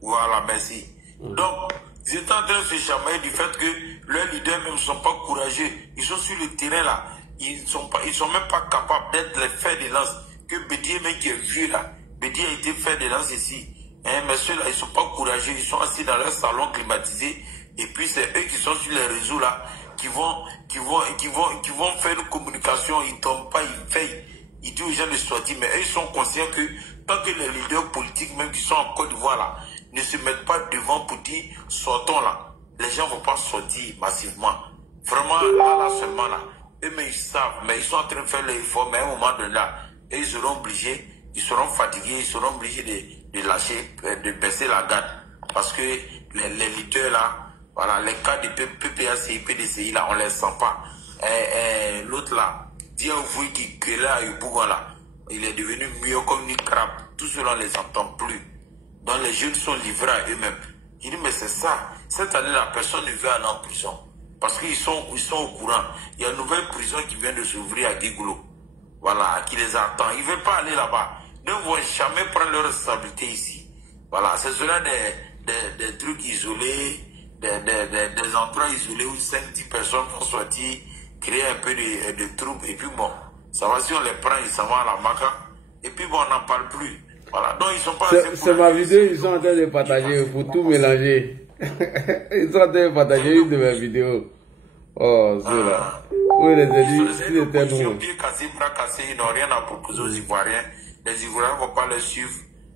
Voilà, merci. Donc, ils étaient en train de se chamailler du fait que leurs leaders même ne sont pas courageux. Ils sont sur le terrain là. Ils sont même pas capables d'être les fers de lance. Que Bédier, même qui est vieux là, Bédier a été fer de lance ici. Mais ceux-là, ils ne sont pas courageux. Ils sont assis dans leur salon climatisé. Et puis c'est eux qui sont sur les réseaux là. Qui vont faire une communication, ils ne tombent pas, ils veillent, ils disent aux gens de sortir, mais eux ils sont conscients que tant que les leaders politiques, même qui sont en Côte d'Ivoire là, ne se mettent pas devant pour dire sortons là, les gens ne vont pas sortir massivement. Vraiment, là seulement là, eux-mêmes ils savent, mais ils sont en train de faire l'effort, mais à un moment donné là, et ils seront obligés, ils seront fatigués, ils seront obligés de lâcher, de baisser la garde. Parce que les leaders là, voilà, les cas de PPACI, PDCI, là, on ne les sent pas. L'autre là, Diaoui qui gueulait à Yubougan là, il est devenu mieux comme une crabe. Tout cela, on ne les entend plus. Donc les jeunes sont livrés à eux-mêmes. Je dis, mais c'est ça. Cette année, la personne ne veut aller en prison. Parce qu'ils sont au courant. Il y a une nouvelle prison qui vient de s'ouvrir à Guigoulo. Voilà, qui les attend. Ils ne veulent pas aller là-bas. Ils ne vont jamais prendre leur responsabilité ici. Voilà, ce sera des trucs isolés. Des endroits isolés où 5-10 personnes vont sortir, créer un peu de troubles, et puis bon, ça va si on les prend, ils s'en vont à la maca, et puis bon, on n'en parle plus. Voilà, donc ils sont pas... C'est ma vidéo, ils sont en train de partager, pour tout mélanger. Ils sont en train de partager une de mes vidéos. Oh, c'est là. Oui, les élus, ils étaient nous. Pieds cassés, bras cassés, ils n'ont rien à proposer aux Ivoiriens. Les Ivoiriens ne vont pas les suivre.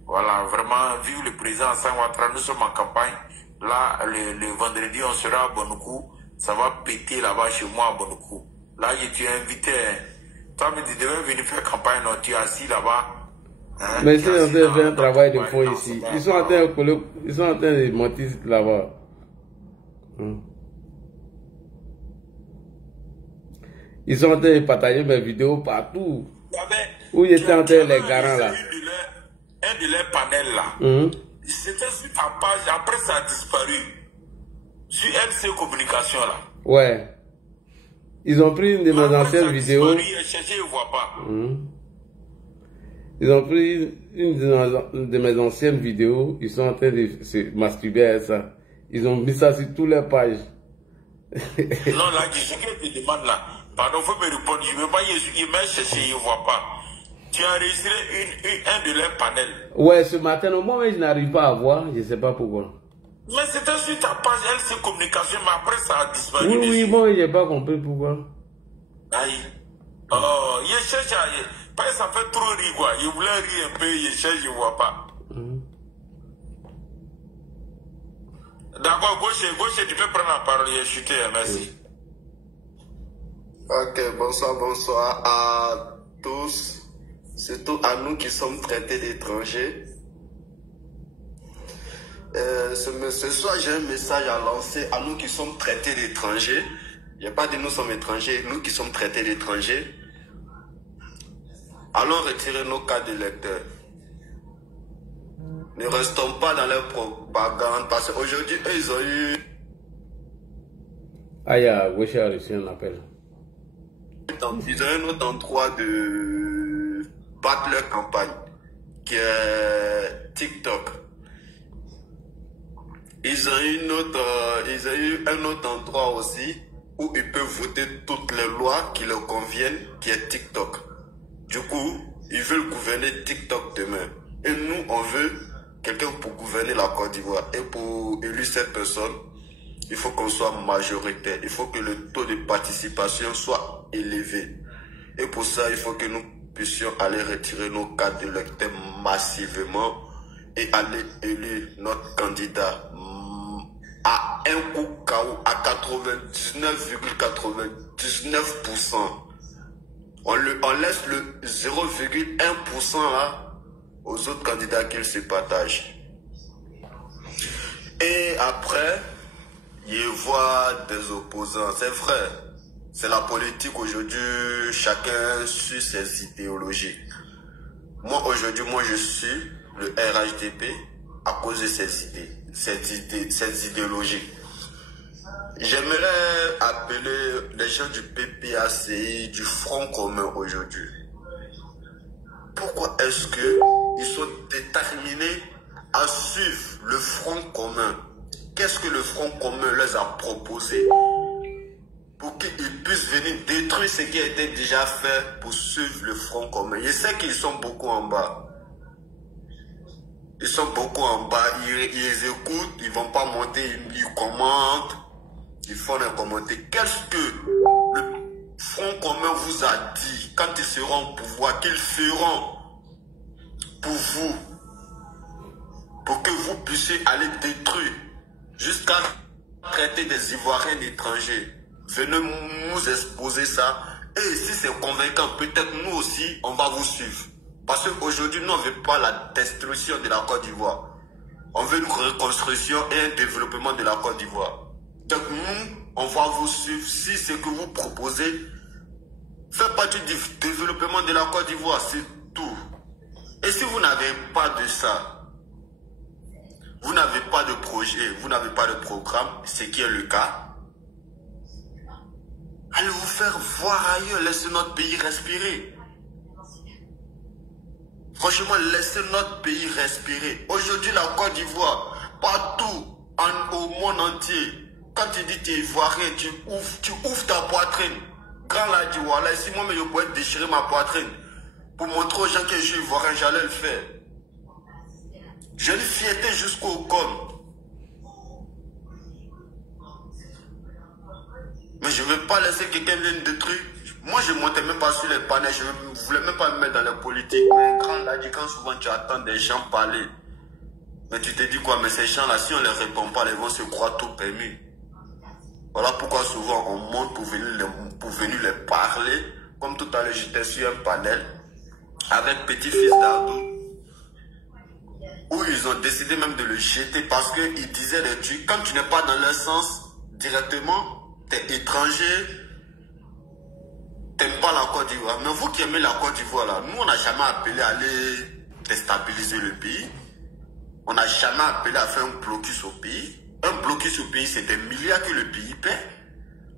Voilà, vraiment, vive le président Alassane Ouattara, nous sommes en campagne. Là, le vendredi, on sera à Bonoukou ça va péter là-bas chez moi à Bonoukou. Là, je t'ai invité. Toi, mais tu devais venir faire campagne, non, tu es assis là-bas. Hein, mais ils sont en train de faire un travail de fond ici. Ils sont en train de monter là-bas. Ils sont en train de partager mes vidéos partout. Où ils étaient en train de les garants là. Un de leurs panels là. C'était sur ta page, après ça a disparu. Sur LC Communication là. Ouais. Ils ont pris une de mes anciennes vidéos. Ils ont pris une de mes anciennes vidéos. Ils sont en train de se masturber à ça. Ils ont mis ça sur toutes leurs pages. Non, là, ce que te demande là. Pardon, faut me répondre. Je ne veux pas y chercher, je ne vois pas. Tu as enregistré un de leurs panels. Ouais, ce matin, au moment où je n'arrive pas à voir, je ne sais pas pourquoi. Mais c'était sur ta page LC Communication, mais après ça a disparu. Oui, bon, je n'ai pas compris pourquoi. Aïe. Oh, je cherche à... Parce que ça fait trop rire, quoi. Je voulais rire un peu, je cherche, je ne vois pas. D'accord, gauche, tu peux prendre la parole, je chuté, merci. Ok, bonsoir à tous, surtout à nous qui sommes traités d'étrangers. Ce soir, j'ai un message à lancer à nous qui sommes traités d'étrangers. Il n'y a pas de nous sommes étrangers, nous qui sommes traités d'étrangers. Allons retirer nos cartes d'électeurs. Ne restons pas dans leur propagande parce qu'aujourd'hui, eux, ils ont eu... Aïe, Gauche a reçu un appel. Ils ont un autre endroit de battre leur campagne, qui est TikTok. Ils ont eu un autre endroit aussi où ils peuvent voter toutes les lois qui leur conviennent, qui est TikTok. Du coup, ils veulent gouverner TikTok demain. Et nous, on veut quelqu'un pour gouverner la Côte d'Ivoire. Et pour élire cette personne, il faut qu'on soit majoritaire. Il faut que le taux de participation soit élevé. Et pour ça, il faut que nous puissions aller retirer nos cartes d'électeurs massivement et aller élire notre candidat à un coup KO à 99,99%. On laisse le 0,1% là aux autres candidats qu'ils se partagent. Et après, il voit des opposants. C'est vrai, c'est la politique aujourd'hui, chacun suit ses idéologies. Moi aujourd'hui, je suis le RHDP à cause de ces idéologies. J'aimerais appeler les gens du PPACI, du Front commun aujourd'hui. Pourquoi est-ce qu'ils sont déterminés à suivre le Front commun? Qu'est-ce que le Front commun leur a proposé pour qu'ils puissent venir détruire ce qui a été déjà fait pour suivre le Front commun? Je sais qu'ils sont beaucoup en bas. Ils sont beaucoup en bas, ils écoutent, ils ne vont pas monter, ils commentent, ils font un commentaire. Qu'est-ce que le Front commun vous a dit quand ils seront au pouvoir, qu'ils feront pour vous, pour que vous puissiez aller détruire jusqu'à traiter des Ivoiriens étrangers? Venez nous exposer ça. Et si c'est convaincant, peut-être nous aussi, on va vous suivre. Parce qu'aujourd'hui, nous, on ne veut pas la destruction de la Côte d'Ivoire. On veut une reconstruction et un développement de la Côte d'Ivoire. Donc nous, on va vous suivre si ce que vous proposez fait partie du développement de la Côte d'Ivoire, c'est tout. Et si vous n'avez pas de ça, vous n'avez pas de projet, vous n'avez pas de programme, ce qui est le cas, allez vous faire voir ailleurs, laissez notre pays respirer. Franchement, laissez notre pays respirer. Aujourd'hui, la Côte d'Ivoire, partout, au monde entier, quand tu dis que tu es ivoirien, tu ouvres ta poitrine. Grand là, dit voilà, si moi, je pourrais déchirer ma poitrine pour montrer aux gens que je suis ivoirien, j'allais le faire. J'ai une fierté jusqu'au corps. Mais je ne veux pas laisser quelqu'un venir détruire. Moi, je ne montais même pas sur les panels, je ne voulais même pas me mettre dans la politique. Mais quand souvent tu attends des gens parler, mais tu te dis quoi, mais ces gens-là, si on ne les répond pas, ils vont se croire tout permis. Voilà pourquoi souvent on monte pour venir les parler. Comme tout à l'heure, j'étais sur un panel avec petit-fils d'Ardou, où ils ont décidé même de le jeter parce qu'ils disaient des trucs. Quand tu n'es pas dans leur sens directement, tu es étranger, tu n'aimes pas la Côte d'Ivoire. Mais vous qui aimez la Côte d'Ivoire, là, nous, on n'a jamais appelé à aller déstabiliser le pays. On n'a jamais appelé à faire un blocus au pays. Un blocus au pays, c'est des milliards que le pays paie.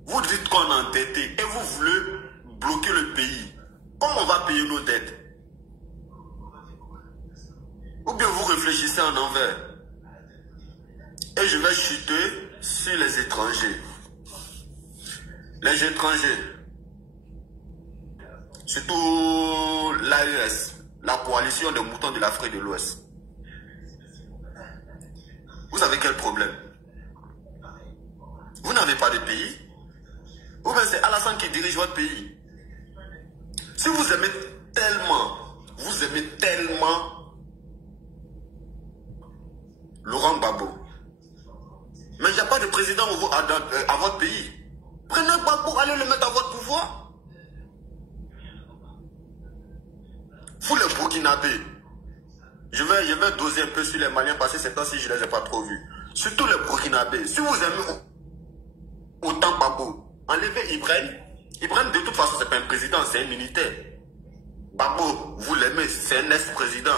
Vous dites qu'on est endetté et vous voulez bloquer le pays. Comment on va payer nos dettes? Ou bien vous réfléchissez en envers. Et je vais chuter sur les étrangers. Les étrangers. Surtout l'AES, la coalition des moutons de l'Afrique de l'Ouest. Vous avez quel problème? Vous n'avez pas de pays? Ou bien c'est Alassane qui dirige votre pays? Si vous aimez tellement Laurent Gbagbo, mais il n'y a pas de président à votre pays. Prenez Gbagbo, allez le mettre à votre pouvoir. Vous les Burkinabés, je vais doser un peu sur les Maliens parce que ces temps-ci je ne les ai pas trop vus. Surtout les Burkinabés, si vous aimez autant Gbagbo, enlevez Ibrahim. Ibrahim, de toute façon, c'est pas un président, c'est un militaire. Gbagbo, vous l'aimez, c'est un ex-président.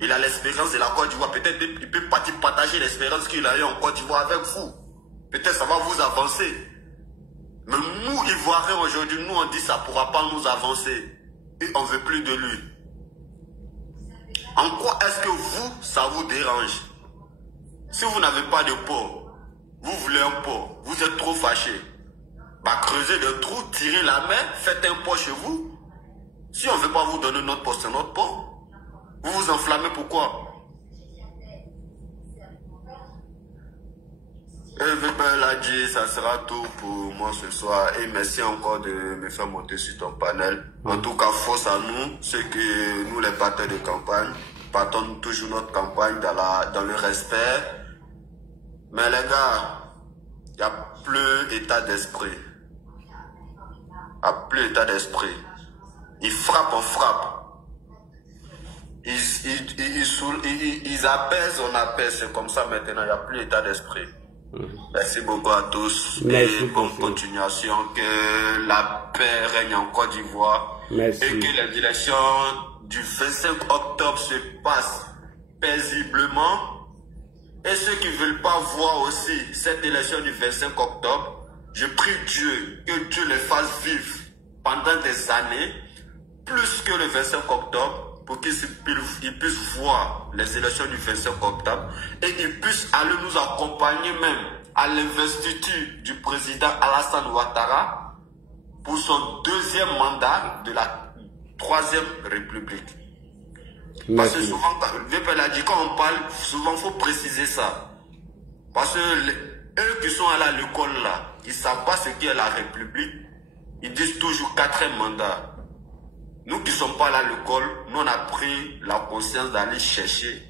Il a l'espérance de la Côte d'Ivoire. Peut-être il peut partager l'espérance qu'il a eu en Côte d'Ivoire avec vous. Peut-être ça va vous avancer. Mais nous, Ivoiriens, aujourd'hui, nous, on dit ça ne pourra pas nous avancer. Et on ne veut plus de lui. En quoi est-ce que vous, ça vous dérange? Si vous n'avez pas de port, vous voulez un port, vous êtes trop fâché. Bah, creusez des trous, tirez la main, faites un port chez vous. Si on ne veut pas vous donner notre port, c'est notre port. Vous vous enflammez pourquoi? VPL a dit, ça sera tout pour moi ce soir. Et merci encore de me faire monter sur ton panel. En tout cas, force à nous, c'est que nous, les batteurs de campagne, partons toujours notre campagne dans le respect. Mais les gars, il n'y a plus état d'esprit. Il n'y a plus état d'esprit. Ils frappent, on frappe. Ils apaisent, on apaise. C'est comme ça maintenant, il n'y a plus état d'esprit. Merci beaucoup à tous. Merci et bonne continuation. Que la paix règne en Côte d'Ivoire. Et que les élections du 25 octobre se passent paisiblement. Et ceux qui ne veulent pas voir aussi cette élection du 25 octobre, je prie Dieu que Dieu les fasse vivre pendant des années, plus que le 25 octobre, pour qu'ils puissent voir les élections du 25 octobre et qu'ils puissent aller nous accompagner même à l'investiture du président Alassane Ouattara pour son deuxième mandat de la 3e République. Parce que souvent, VPL a dit, quand on parle, souvent il faut préciser ça. Parce que eux qui sont allés à l'école là, ils ne savent pas ce qu'est la République. Ils disent toujours 4e mandat. Nous qui ne sommes pas là à l'école, nous on a pris la conscience d'aller chercher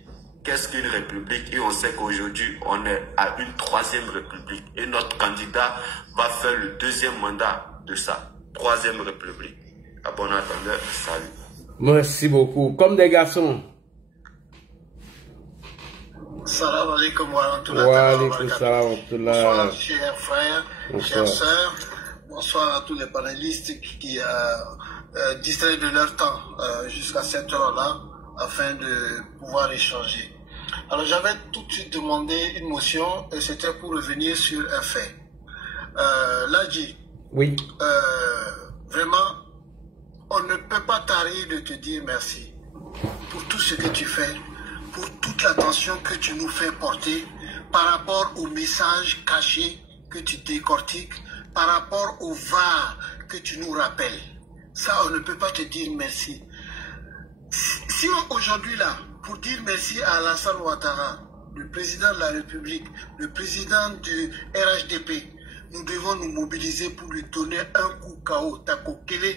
qu'est-ce qu'une république et on sait qu'aujourd'hui on est à une 3e république et notre candidat va faire le 2e mandat de sa 3e république. À bon entendeur, salut. Merci beaucoup. Comme des garçons. Salam alaikum wa rahmatullahi wa alaikum salam wa rahmatullahi. Bonsoir chers frères, chères sœurs. Bonsoir à tous les panélistes qui distraient de leur temps jusqu'à cette heure-là afin de pouvoir échanger. Alors j'avais tout de suite demandé une motion et c'était pour revenir sur un fait. Ladji, oui. Vraiment, on ne peut pas tarir de te dire merci pour tout ce que tu fais, pour toute l'attention que tu nous fais porter par rapport aux messages cachés que tu décortiques, par rapport au VAR que tu nous rappelles. Ça, on ne peut pas te dire merci. Si aujourd'hui là, pour dire merci à Alassane Ouattara, le président de la République, le président du RHDP, nous devons nous mobiliser pour lui donner un coup KO, Tako Kele.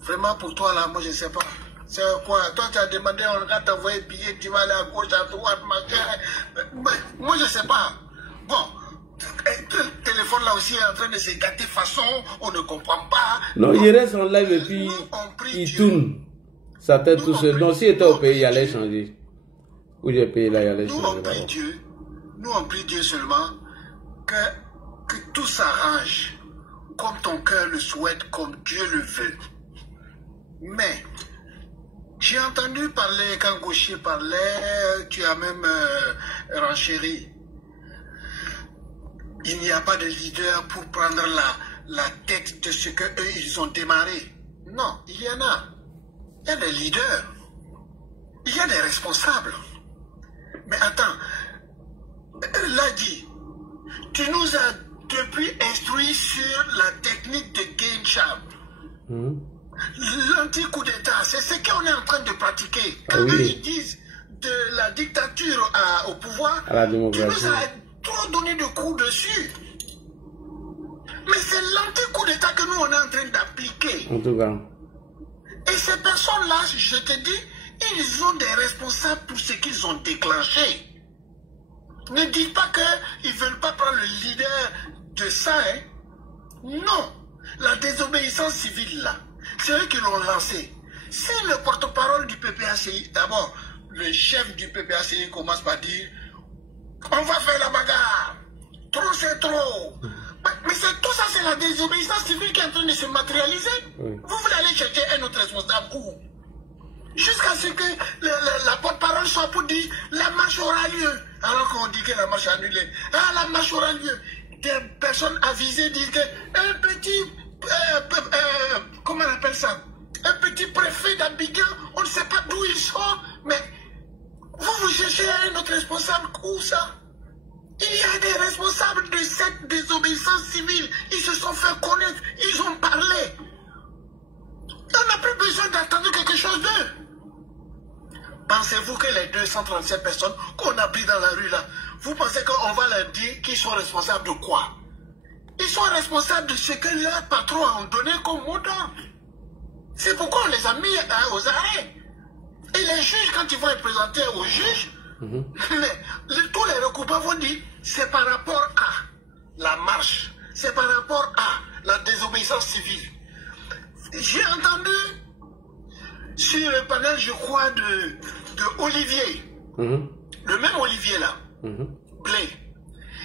Vraiment pour toi là, moi je ne sais pas. C'est quoi? Toi tu as demandé, on va t'envoyer billet, tu vas aller à gauche, à droite, machin. Moi je ne sais pas. Bon, téléphone. téléphone là aussi est en train de se gâter façon, on ne comprend pas. Non, il reste en live et puis il tourne sa tête tout seul. Donc s'il était au pays, il allait changer. Où j'ai payé là, il allait changer. Nous on prie Dieu seulement que tout s'arrange comme ton cœur le souhaite, comme Dieu le veut. Mais j'ai entendu parler, quand Gaucher parlait, tu as même renchéri. Il n'y a pas de leader pour prendre la tête de ce qu'eux, ils ont démarré. Non, il y en a. Il y a des leaders. Il y a des responsables. Mais attends, l'a dit, tu nous as depuis instruit sur la technique de Game Champ. L'anti-coup d'État, c'est ce qu'on est en train de pratiquer. Quand ils disent de la dictature au pouvoir, tu nous as trop donné de coups dessus. Mais c'est l'anti-coup d'État que nous on est en train d'appliquer. En tout cas. Et ces personnes-là, je te dis, ils ont des responsables pour ce qu'ils ont déclenché. Ne dis pas qu'ils ne veulent pas prendre le leader de ça. Hein. Non. La désobéissance civile, là, c'est eux qui l'ont lancé. Si le porte-parole du PPACI, d'abord, le chef du PPACI commence par dire on va faire la bagarre. Trop, c'est trop. Mais tout ça, c'est la désobéissance civile qui est en train de se matérialiser. Vous voulez aller chercher un autre responsable où? Jusqu'à ce que la porte-parole soit pour dire la marche aura lieu. Alors qu'on dit que la marche est annulée. Ah, la marche aura lieu. Des personnes avisées disent qu'un petit, comment on appelle ça? Un petit préfet d'Abidjan, on ne sait pas d'où il sort, mais vous cherchez un autre responsable où ça? Il y a des responsables de cette désobéissance civile. Ils se sont fait connaître, ils ont parlé. On n'a plus besoin d'attendre quelque chose d'eux. Pensez-vous que les 237 personnes qu'on a pris dans la rue là, vous pensez qu'on va leur dire qu'ils sont responsables de quoi? Ils sont responsables de ce que leurs patrons ont donné comme mot d'ordre. C'est pourquoi on les a mis aux arrêts. Et les juges, quand ils vont être présentés aux juges, tous les recoupants vont dire c'est par rapport à la marche, c'est par rapport à la désobéissance civile. J'ai entendu sur le panel, je crois, de Olivier, le même Olivier là, Blé.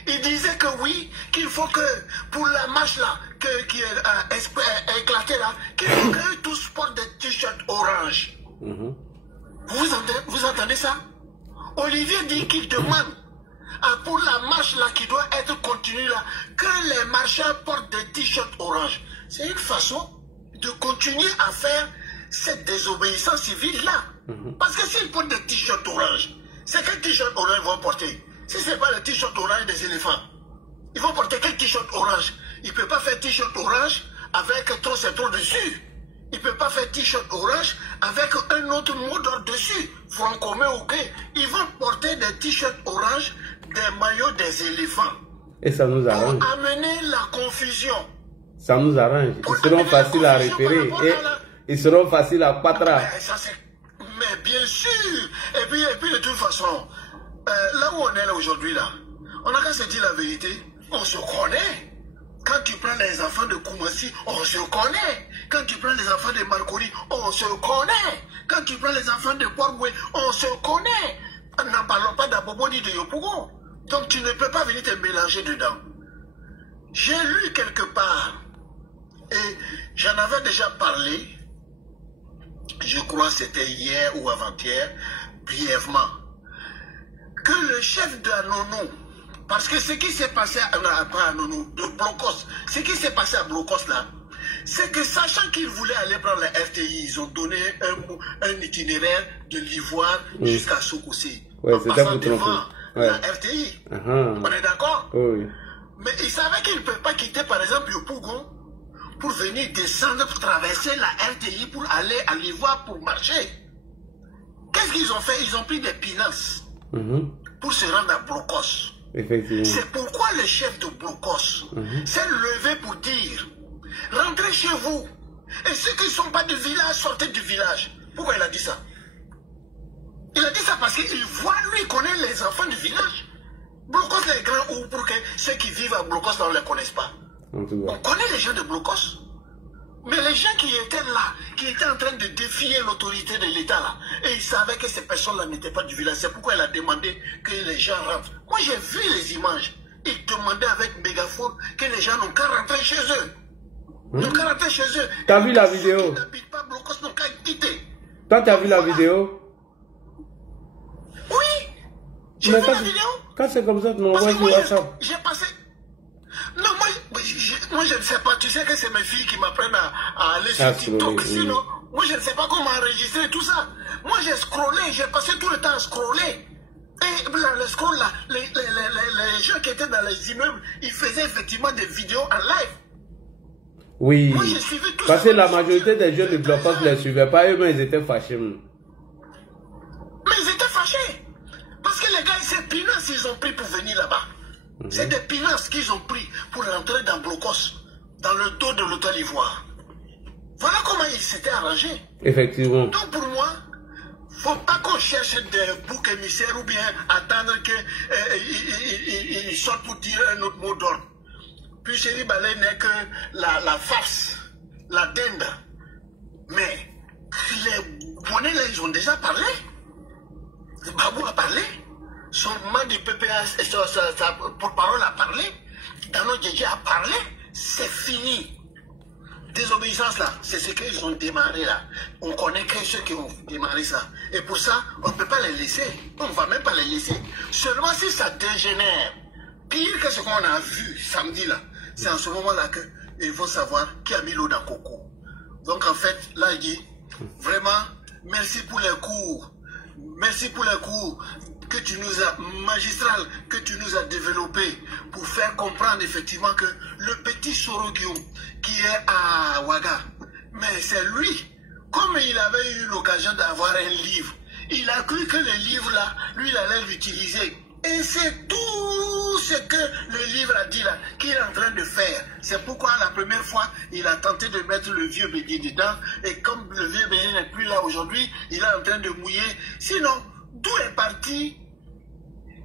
Il disait que oui, qu'il faut que pour la marche là, qui est éclatée là, qu'il faut que tous portent des t-shirts orange. Vous entendez ça? Olivier dit qu'il demande pour la marche là qui doit être continue là, que les marcheurs portent des t-shirts orange. C'est une façon de continuer à faire cette désobéissance civile là. Parce que s'ils portent des t-shirts orange, c'est quel t-shirt orange ils vont porter? Si ce n'est pas le t-shirt orange des éléphants, ils vont porter quel t-shirt orange? Ils ne peuvent pas faire t-shirt orange avec trop c'est trop dessus. Ils ne peuvent pas faire t-shirt orange avec un autre mot d'ordre dessus. Front commun, ok. Ils vont porter des t-shirts orange, des maillots des éléphants. Et ça nous arrange. Pour amener la confusion. Ça nous arrange. Ils seront faciles à repérer. Et ils seront faciles à patra. Mais bien sûr. Et puis de toute façon, là où on est là aujourd'hui, là, on n'a qu'à se dire la vérité. On se connaît. Quand tu prends les enfants de Koumassi, on se connaît. Quand tu prends les enfants de Marconi, on se connaît. Quand tu prends les enfants de Port-Boué, on se connaît. N'en parlons pas d'Abobo ni de Yopougon. Donc tu ne peux pas venir te mélanger dedans. J'ai lu quelque part, et j'en avais déjà parlé, je crois que c'était hier ou avant-hier, brièvement, que le chef de Anono, parce que ce qui s'est passé à Anono, de Blocos, ce qui s'est passé à Blocos là, c'est que sachant qu'ils voulaient aller prendre la RTI, ils ont donné un itinéraire de l'Ivoire jusqu'à Soukoussé. Ouais, en passant devant la RTI. On est d'accord? Oui. Mais ils savaient qu'ils ne peuvent pas quitter par exemple Yopougon pour venir descendre, pour traverser la RTI pour aller à l'Ivoire pour marcher. Qu'est-ce qu'ils ont fait? Ils ont pris des pinasses pour se rendre à Blocos. C'est pourquoi le chef de Blocos s'est levé pour dire rentrez chez vous. Et ceux qui ne sont pas du village, sortez du village. Pourquoi il a dit ça? Il a dit ça parce qu'il voit, lui, connaît les enfants du village. Blocos est grand ou pour que ceux qui vivent à Blocos ne les connaissent pas. On connaît les gens de Blocos. Mais les gens qui étaient là, qui étaient en train de défier l'autorité de l'État là, et ils savaient que ces personnes-là n'étaient pas du village. C'est pourquoi il a demandé que les gens rentrent. Moi j'ai vu les images. Il demandait avec mégaphone que les gens n'ont qu'à rentrer chez eux. N'ont qu'à rentrer chez eux. T'as vu la vidéo? Ceux qui n'habitent pas Blocos n'ont qu'à quitter. Toi t'as vu la vidéo? Oui. J'ai vu la vidéo. Quand c'est comme ça, tu m'envoies sur WhatsApp. J'ai passé. Non, moi je ne sais pas. Tu sais que c'est mes filles qui m'apprennent à aller sur TikTok. Sinon, moi je ne sais pas comment enregistrer tout ça. Moi j'ai scrollé, j'ai passé tout le temps à scroller. Et le scroll là, les gens qui étaient dans les immeubles, ils faisaient effectivement des vidéos en live. Oui. Moi, j'ai suivi tout parce ça. que la majorité des jeunes de Blocos ne les suivaient pas, eux-mêmes ils étaient fâchés. Mais ils étaient fâchés. Parce que les gars, c'est pinasses qu'ils ont pris pour venir là-bas. C'est des pinasses qu'ils ont pris pour rentrer dans Blocos, dans le dos de l'hôtel Ivoire. Voilà comment ils s'étaient arrangés. Effectivement. Donc pour moi, faut pas qu'on cherche des boucs émissaires ou bien attendre qu'ils sortent pour dire un autre mot d'ordre. Puis Chéri Balé n'est que la farce, la dinde. Mais les bonnets là, ils ont déjà parlé. Le Babou a parlé. Son man du PPS, sa porte-parole a parlé. Dano Djedje a parlé. C'est fini. Désobéissance là, c'est ce qu'ils ont démarré là. On connaît que ceux qui ont démarré ça. Et pour ça, on ne peut pas les laisser. On ne va même pas les laisser. Seulement si ça dégénère, pire que ce qu'on a vu samedi là, c'est en ce moment-là qu'il faut savoir qui a mis l'eau dans le coco. Donc en fait, là il dit, vraiment, merci pour les cours. Merci pour les cours que tu nous as, magistral, que tu nous as développés pour faire comprendre effectivement que le petit Soroguium qui est à Ouaga, mais c'est lui, comme il avait eu l'occasion d'avoir un livre, il a cru que le livre là, lui il allait l'utiliser. Et c'est tout ce que le livre a dit là, qu'il est en train de faire. C'est pourquoi la première fois, il a tenté de mettre le vieux Bédié dedans. Et comme le vieux Bédié n'est plus là aujourd'hui, il est en train de mouiller. Sinon, d'où est partie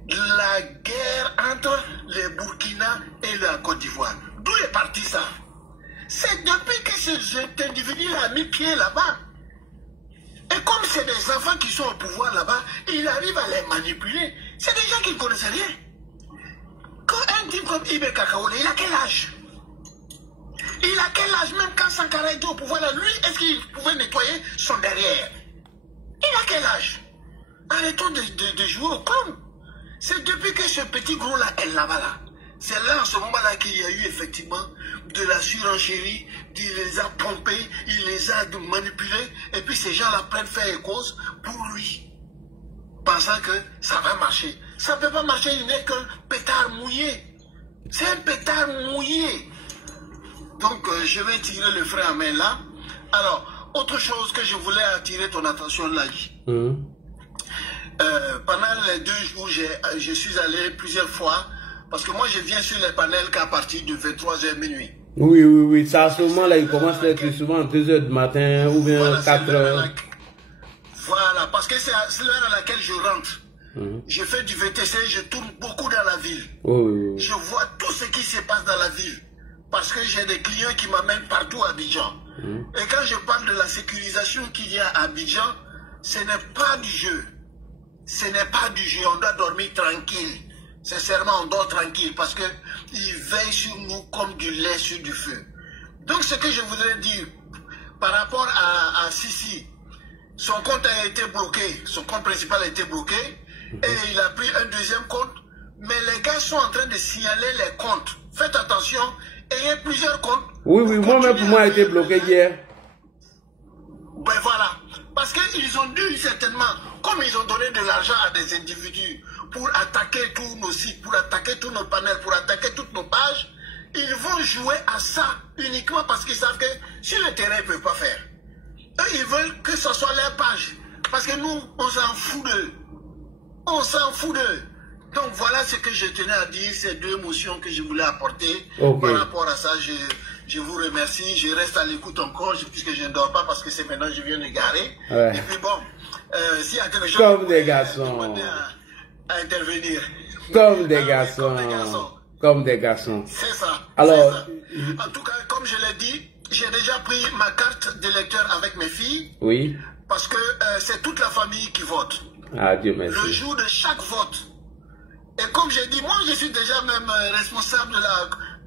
la guerre entre les Burkina et la Côte d'Ivoire? D'où est parti ça? C'est depuis que cet individu a mis pied là-bas. Et comme c'est des enfants qui sont au pouvoir là-bas, il arrive à les manipuler. C'est des gens qui ne connaissent rien. Quand un type comme Ibe Kakaole, il a quel âge? Il a quel âge? Même quand Sankara était au pouvoir là, lui, est-ce qu'il pouvait nettoyer son derrière? Il a quel âge? Arrêtons de jouer au con. C'est depuis que ce petit gros-là est là-bas là. C'est là, en ce moment-là, qu'il y a eu effectivement de la surenchérie, il les a pompés, il les a manipulés, et puis ces gens-là prennent fait et cause pour lui, pensant que ça va marcher. Ça ne peut pas marcher, il n'est qu'un pétard mouillé. C'est un pétard mouillé. Donc, je vais tirer le frein à main là. Alors, autre chose que je voulais attirer ton attention là. Pendant les 2 jours, je suis allé plusieurs fois. Parce que moi, je viens sur les panels qu'à partir de 23h minuit. Oui. Ça, à ce moment-là, il commence à être souvent à 2h du matin ou bien voilà, 4h. Voilà, parce que c'est l'heure à laquelle je rentre. Je fais du VTC, je tourne beaucoup dans la ville. Je vois tout ce qui se passe dans la ville. Parce que j'ai des clients qui m'amènent partout à Abidjan. Et quand je parle de la sécurisation qu'il y a à Abidjan, ce n'est pas du jeu. Ce n'est pas du jeu, on doit dormir tranquille. Sincèrement, on dort tranquille parce qu'ils veillent sur nous comme du lait sur du feu. Donc, ce que je voudrais dire par rapport à Sisi, son compte a été bloqué, son compte principal a été bloqué et il a pris un deuxième compte. Mais les gars sont en train de signaler les comptes. Faites attention, ayez plusieurs comptes. Oui, moi-même, pour moi, a été bloqué hier. Ben voilà, parce qu'ils ont dû certainement, comme ils ont donné de l'argent à des individus, pour attaquer tous nos sites, pour attaquer tous nos panels, pour attaquer toutes nos pages, ils vont jouer à ça uniquement parce qu'ils savent que sur le terrain, ils ne peuvent pas faire. Eux, ils veulent que ce soit leur page. Parce que nous, on s'en fout d'eux. On s'en fout d'eux. Donc voilà ce que je tenais à dire, ces 2 motions que je voulais apporter. Par rapport à ça, je vous remercie. Je reste à l'écoute encore, puisque je ne dors pas parce que c'est maintenant que je viens de garer. Et puis bon, s'il y a quelque chose... Comme des garçons. à intervenir. Comme des garçons. Comme des garçons. C'est ça. Alors, ça. En tout cas, comme je l'ai dit, j'ai déjà pris ma carte d'électeur avec mes filles. Oui. Parce que c'est toute la famille qui vote. Ah, Dieu merci. Le jour de chaque vote. Et comme j'ai dit, moi je suis déjà même responsable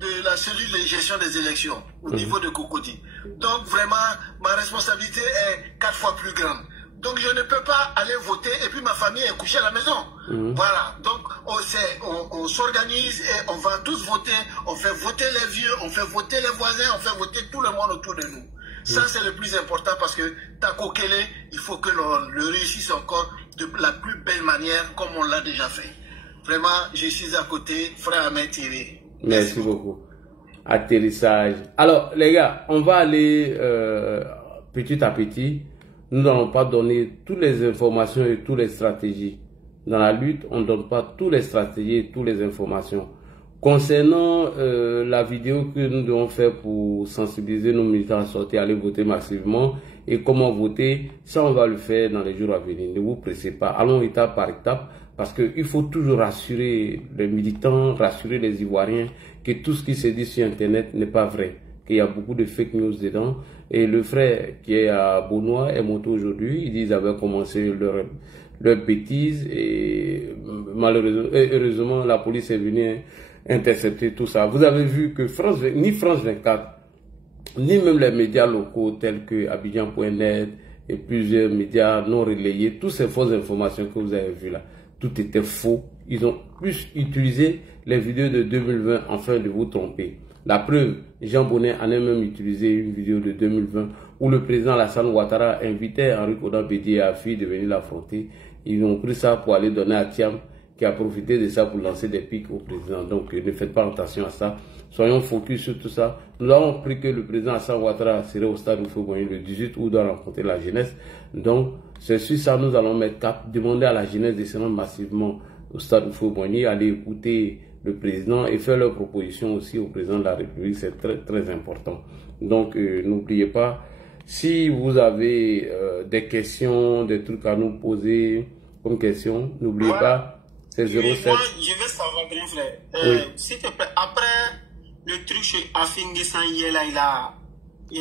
de la cellule de gestion des élections au niveau de Cocody. Donc vraiment, ma responsabilité est 4 fois plus grande. Donc je ne peux pas aller voter et puis ma famille est couchée à la maison. Voilà, donc on s'organise et on va tous voter. On fait voter les vieux, on fait voter les voisins, on fait voter tout le monde autour de nous. Ça c'est le plus important parce que Takokele, il faut que l'on le réussisse encore de la plus belle manière comme on l'a déjà fait. Vraiment, je suis à côté, frère Ahmed Thierry. Merci beaucoup. Atterrissage. Alors, les gars, on va aller petit à petit. Nous n'allons pas donner toutes les informations et toutes les stratégies. Dans la lutte, on ne donne pas toutes les stratégies et toutes les informations. Concernant la vidéo que nous devons faire pour sensibiliser nos militants à sortir, aller voter massivement et comment voter, ça on va le faire dans les jours à venir. Ne vous pressez pas. Allons étape par étape. Parce qu'il faut toujours rassurer les militants, rassurer les Ivoiriens que tout ce qui se dit sur Internet n'est pas vrai. Qu'il y a beaucoup de fake news dedans. Et le frère qui est à Beaunois est monté aujourd'hui. Il dit qu'ils avaient commencé leur bêtise. Et malheureusement, heureusement, la police est venue intercepter tout ça. Vous avez vu que ni France 24, ni même les médias locaux tels que Abidjan.net et plusieurs médias non relayés, toutes ces fausses informations que vous avez vues là, tout était faux. Ils ont plus utilisé les vidéos de 2020 afin de vous tromper. La preuve, Jean Bonnet en a même utilisé une vidéo de 2020 où le président Alassane Ouattara invitait Henri Konan Bédié et Afi de venir l'affronter. Ils ont pris ça pour aller donner à Thiam qui a profité de ça pour lancer des pics au président. Donc ne faites pas attention à ça. Soyons focus sur tout ça. Nous avons appris que le président Alassane Ouattara serait au stade Houphouët-Boigny le 18 août doit rencontrer la jeunesse. Donc c'est sur ça nous allons mettre cap, demander à la jeunesse de se rendre massivement au stade Houphouët-Boigny, aller écouter le président et faire leurs propositions aussi au président de la République. C'est très très important. Donc n'oubliez pas, si vous avez des questions, des trucs à nous poser comme question, n'oubliez pas, c'est 07. Moi, je veux savoir, grand frère, s'il te plaît, après le truc chez Afinguessan hier, là,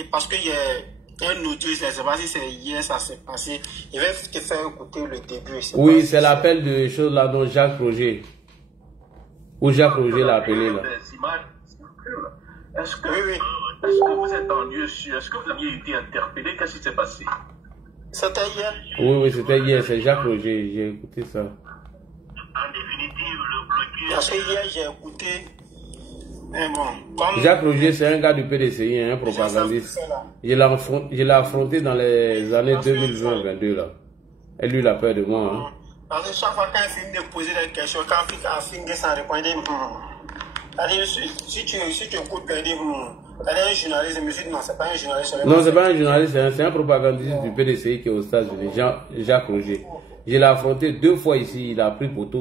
parce qu'il y a un audio, je ne sais pas si c'est hier, ça s'est passé, je vais te faire écouter le début. Oui, c'est l'appel de choses là dont Jacques Roger. Ou Jacques Roger l'a appelé là. Est-ce que vous êtes en lieu sûr? Est-ce que vous aviez été interpellé? Qu'est-ce qui s'est passé? C'était hier? Oui, c'était hier, c'est Jacques Roger, j'ai écouté ça. En définitive, le blocus... Parce que hier, j'ai écouté... Mais bon, comme... Jacques Roger, c'est un gars du PDCI, un propagandiste. Je l'ai affronté dans les années 2020-2022 là. Et lui, il a peur de moi. Hein. Parce que chaque fois quand il finit de poser des questions, quand il finit de s'en répondre, si tu écoutes, tu dis, un journaliste, je me suis dit, non, c'est pas un journaliste. Non, c'est pas un journaliste, c'est un propagandiste du PDCI qui est aux États-Unis, Jacques Roger. Je l'ai affronté 2 fois ici, il a pris poteau.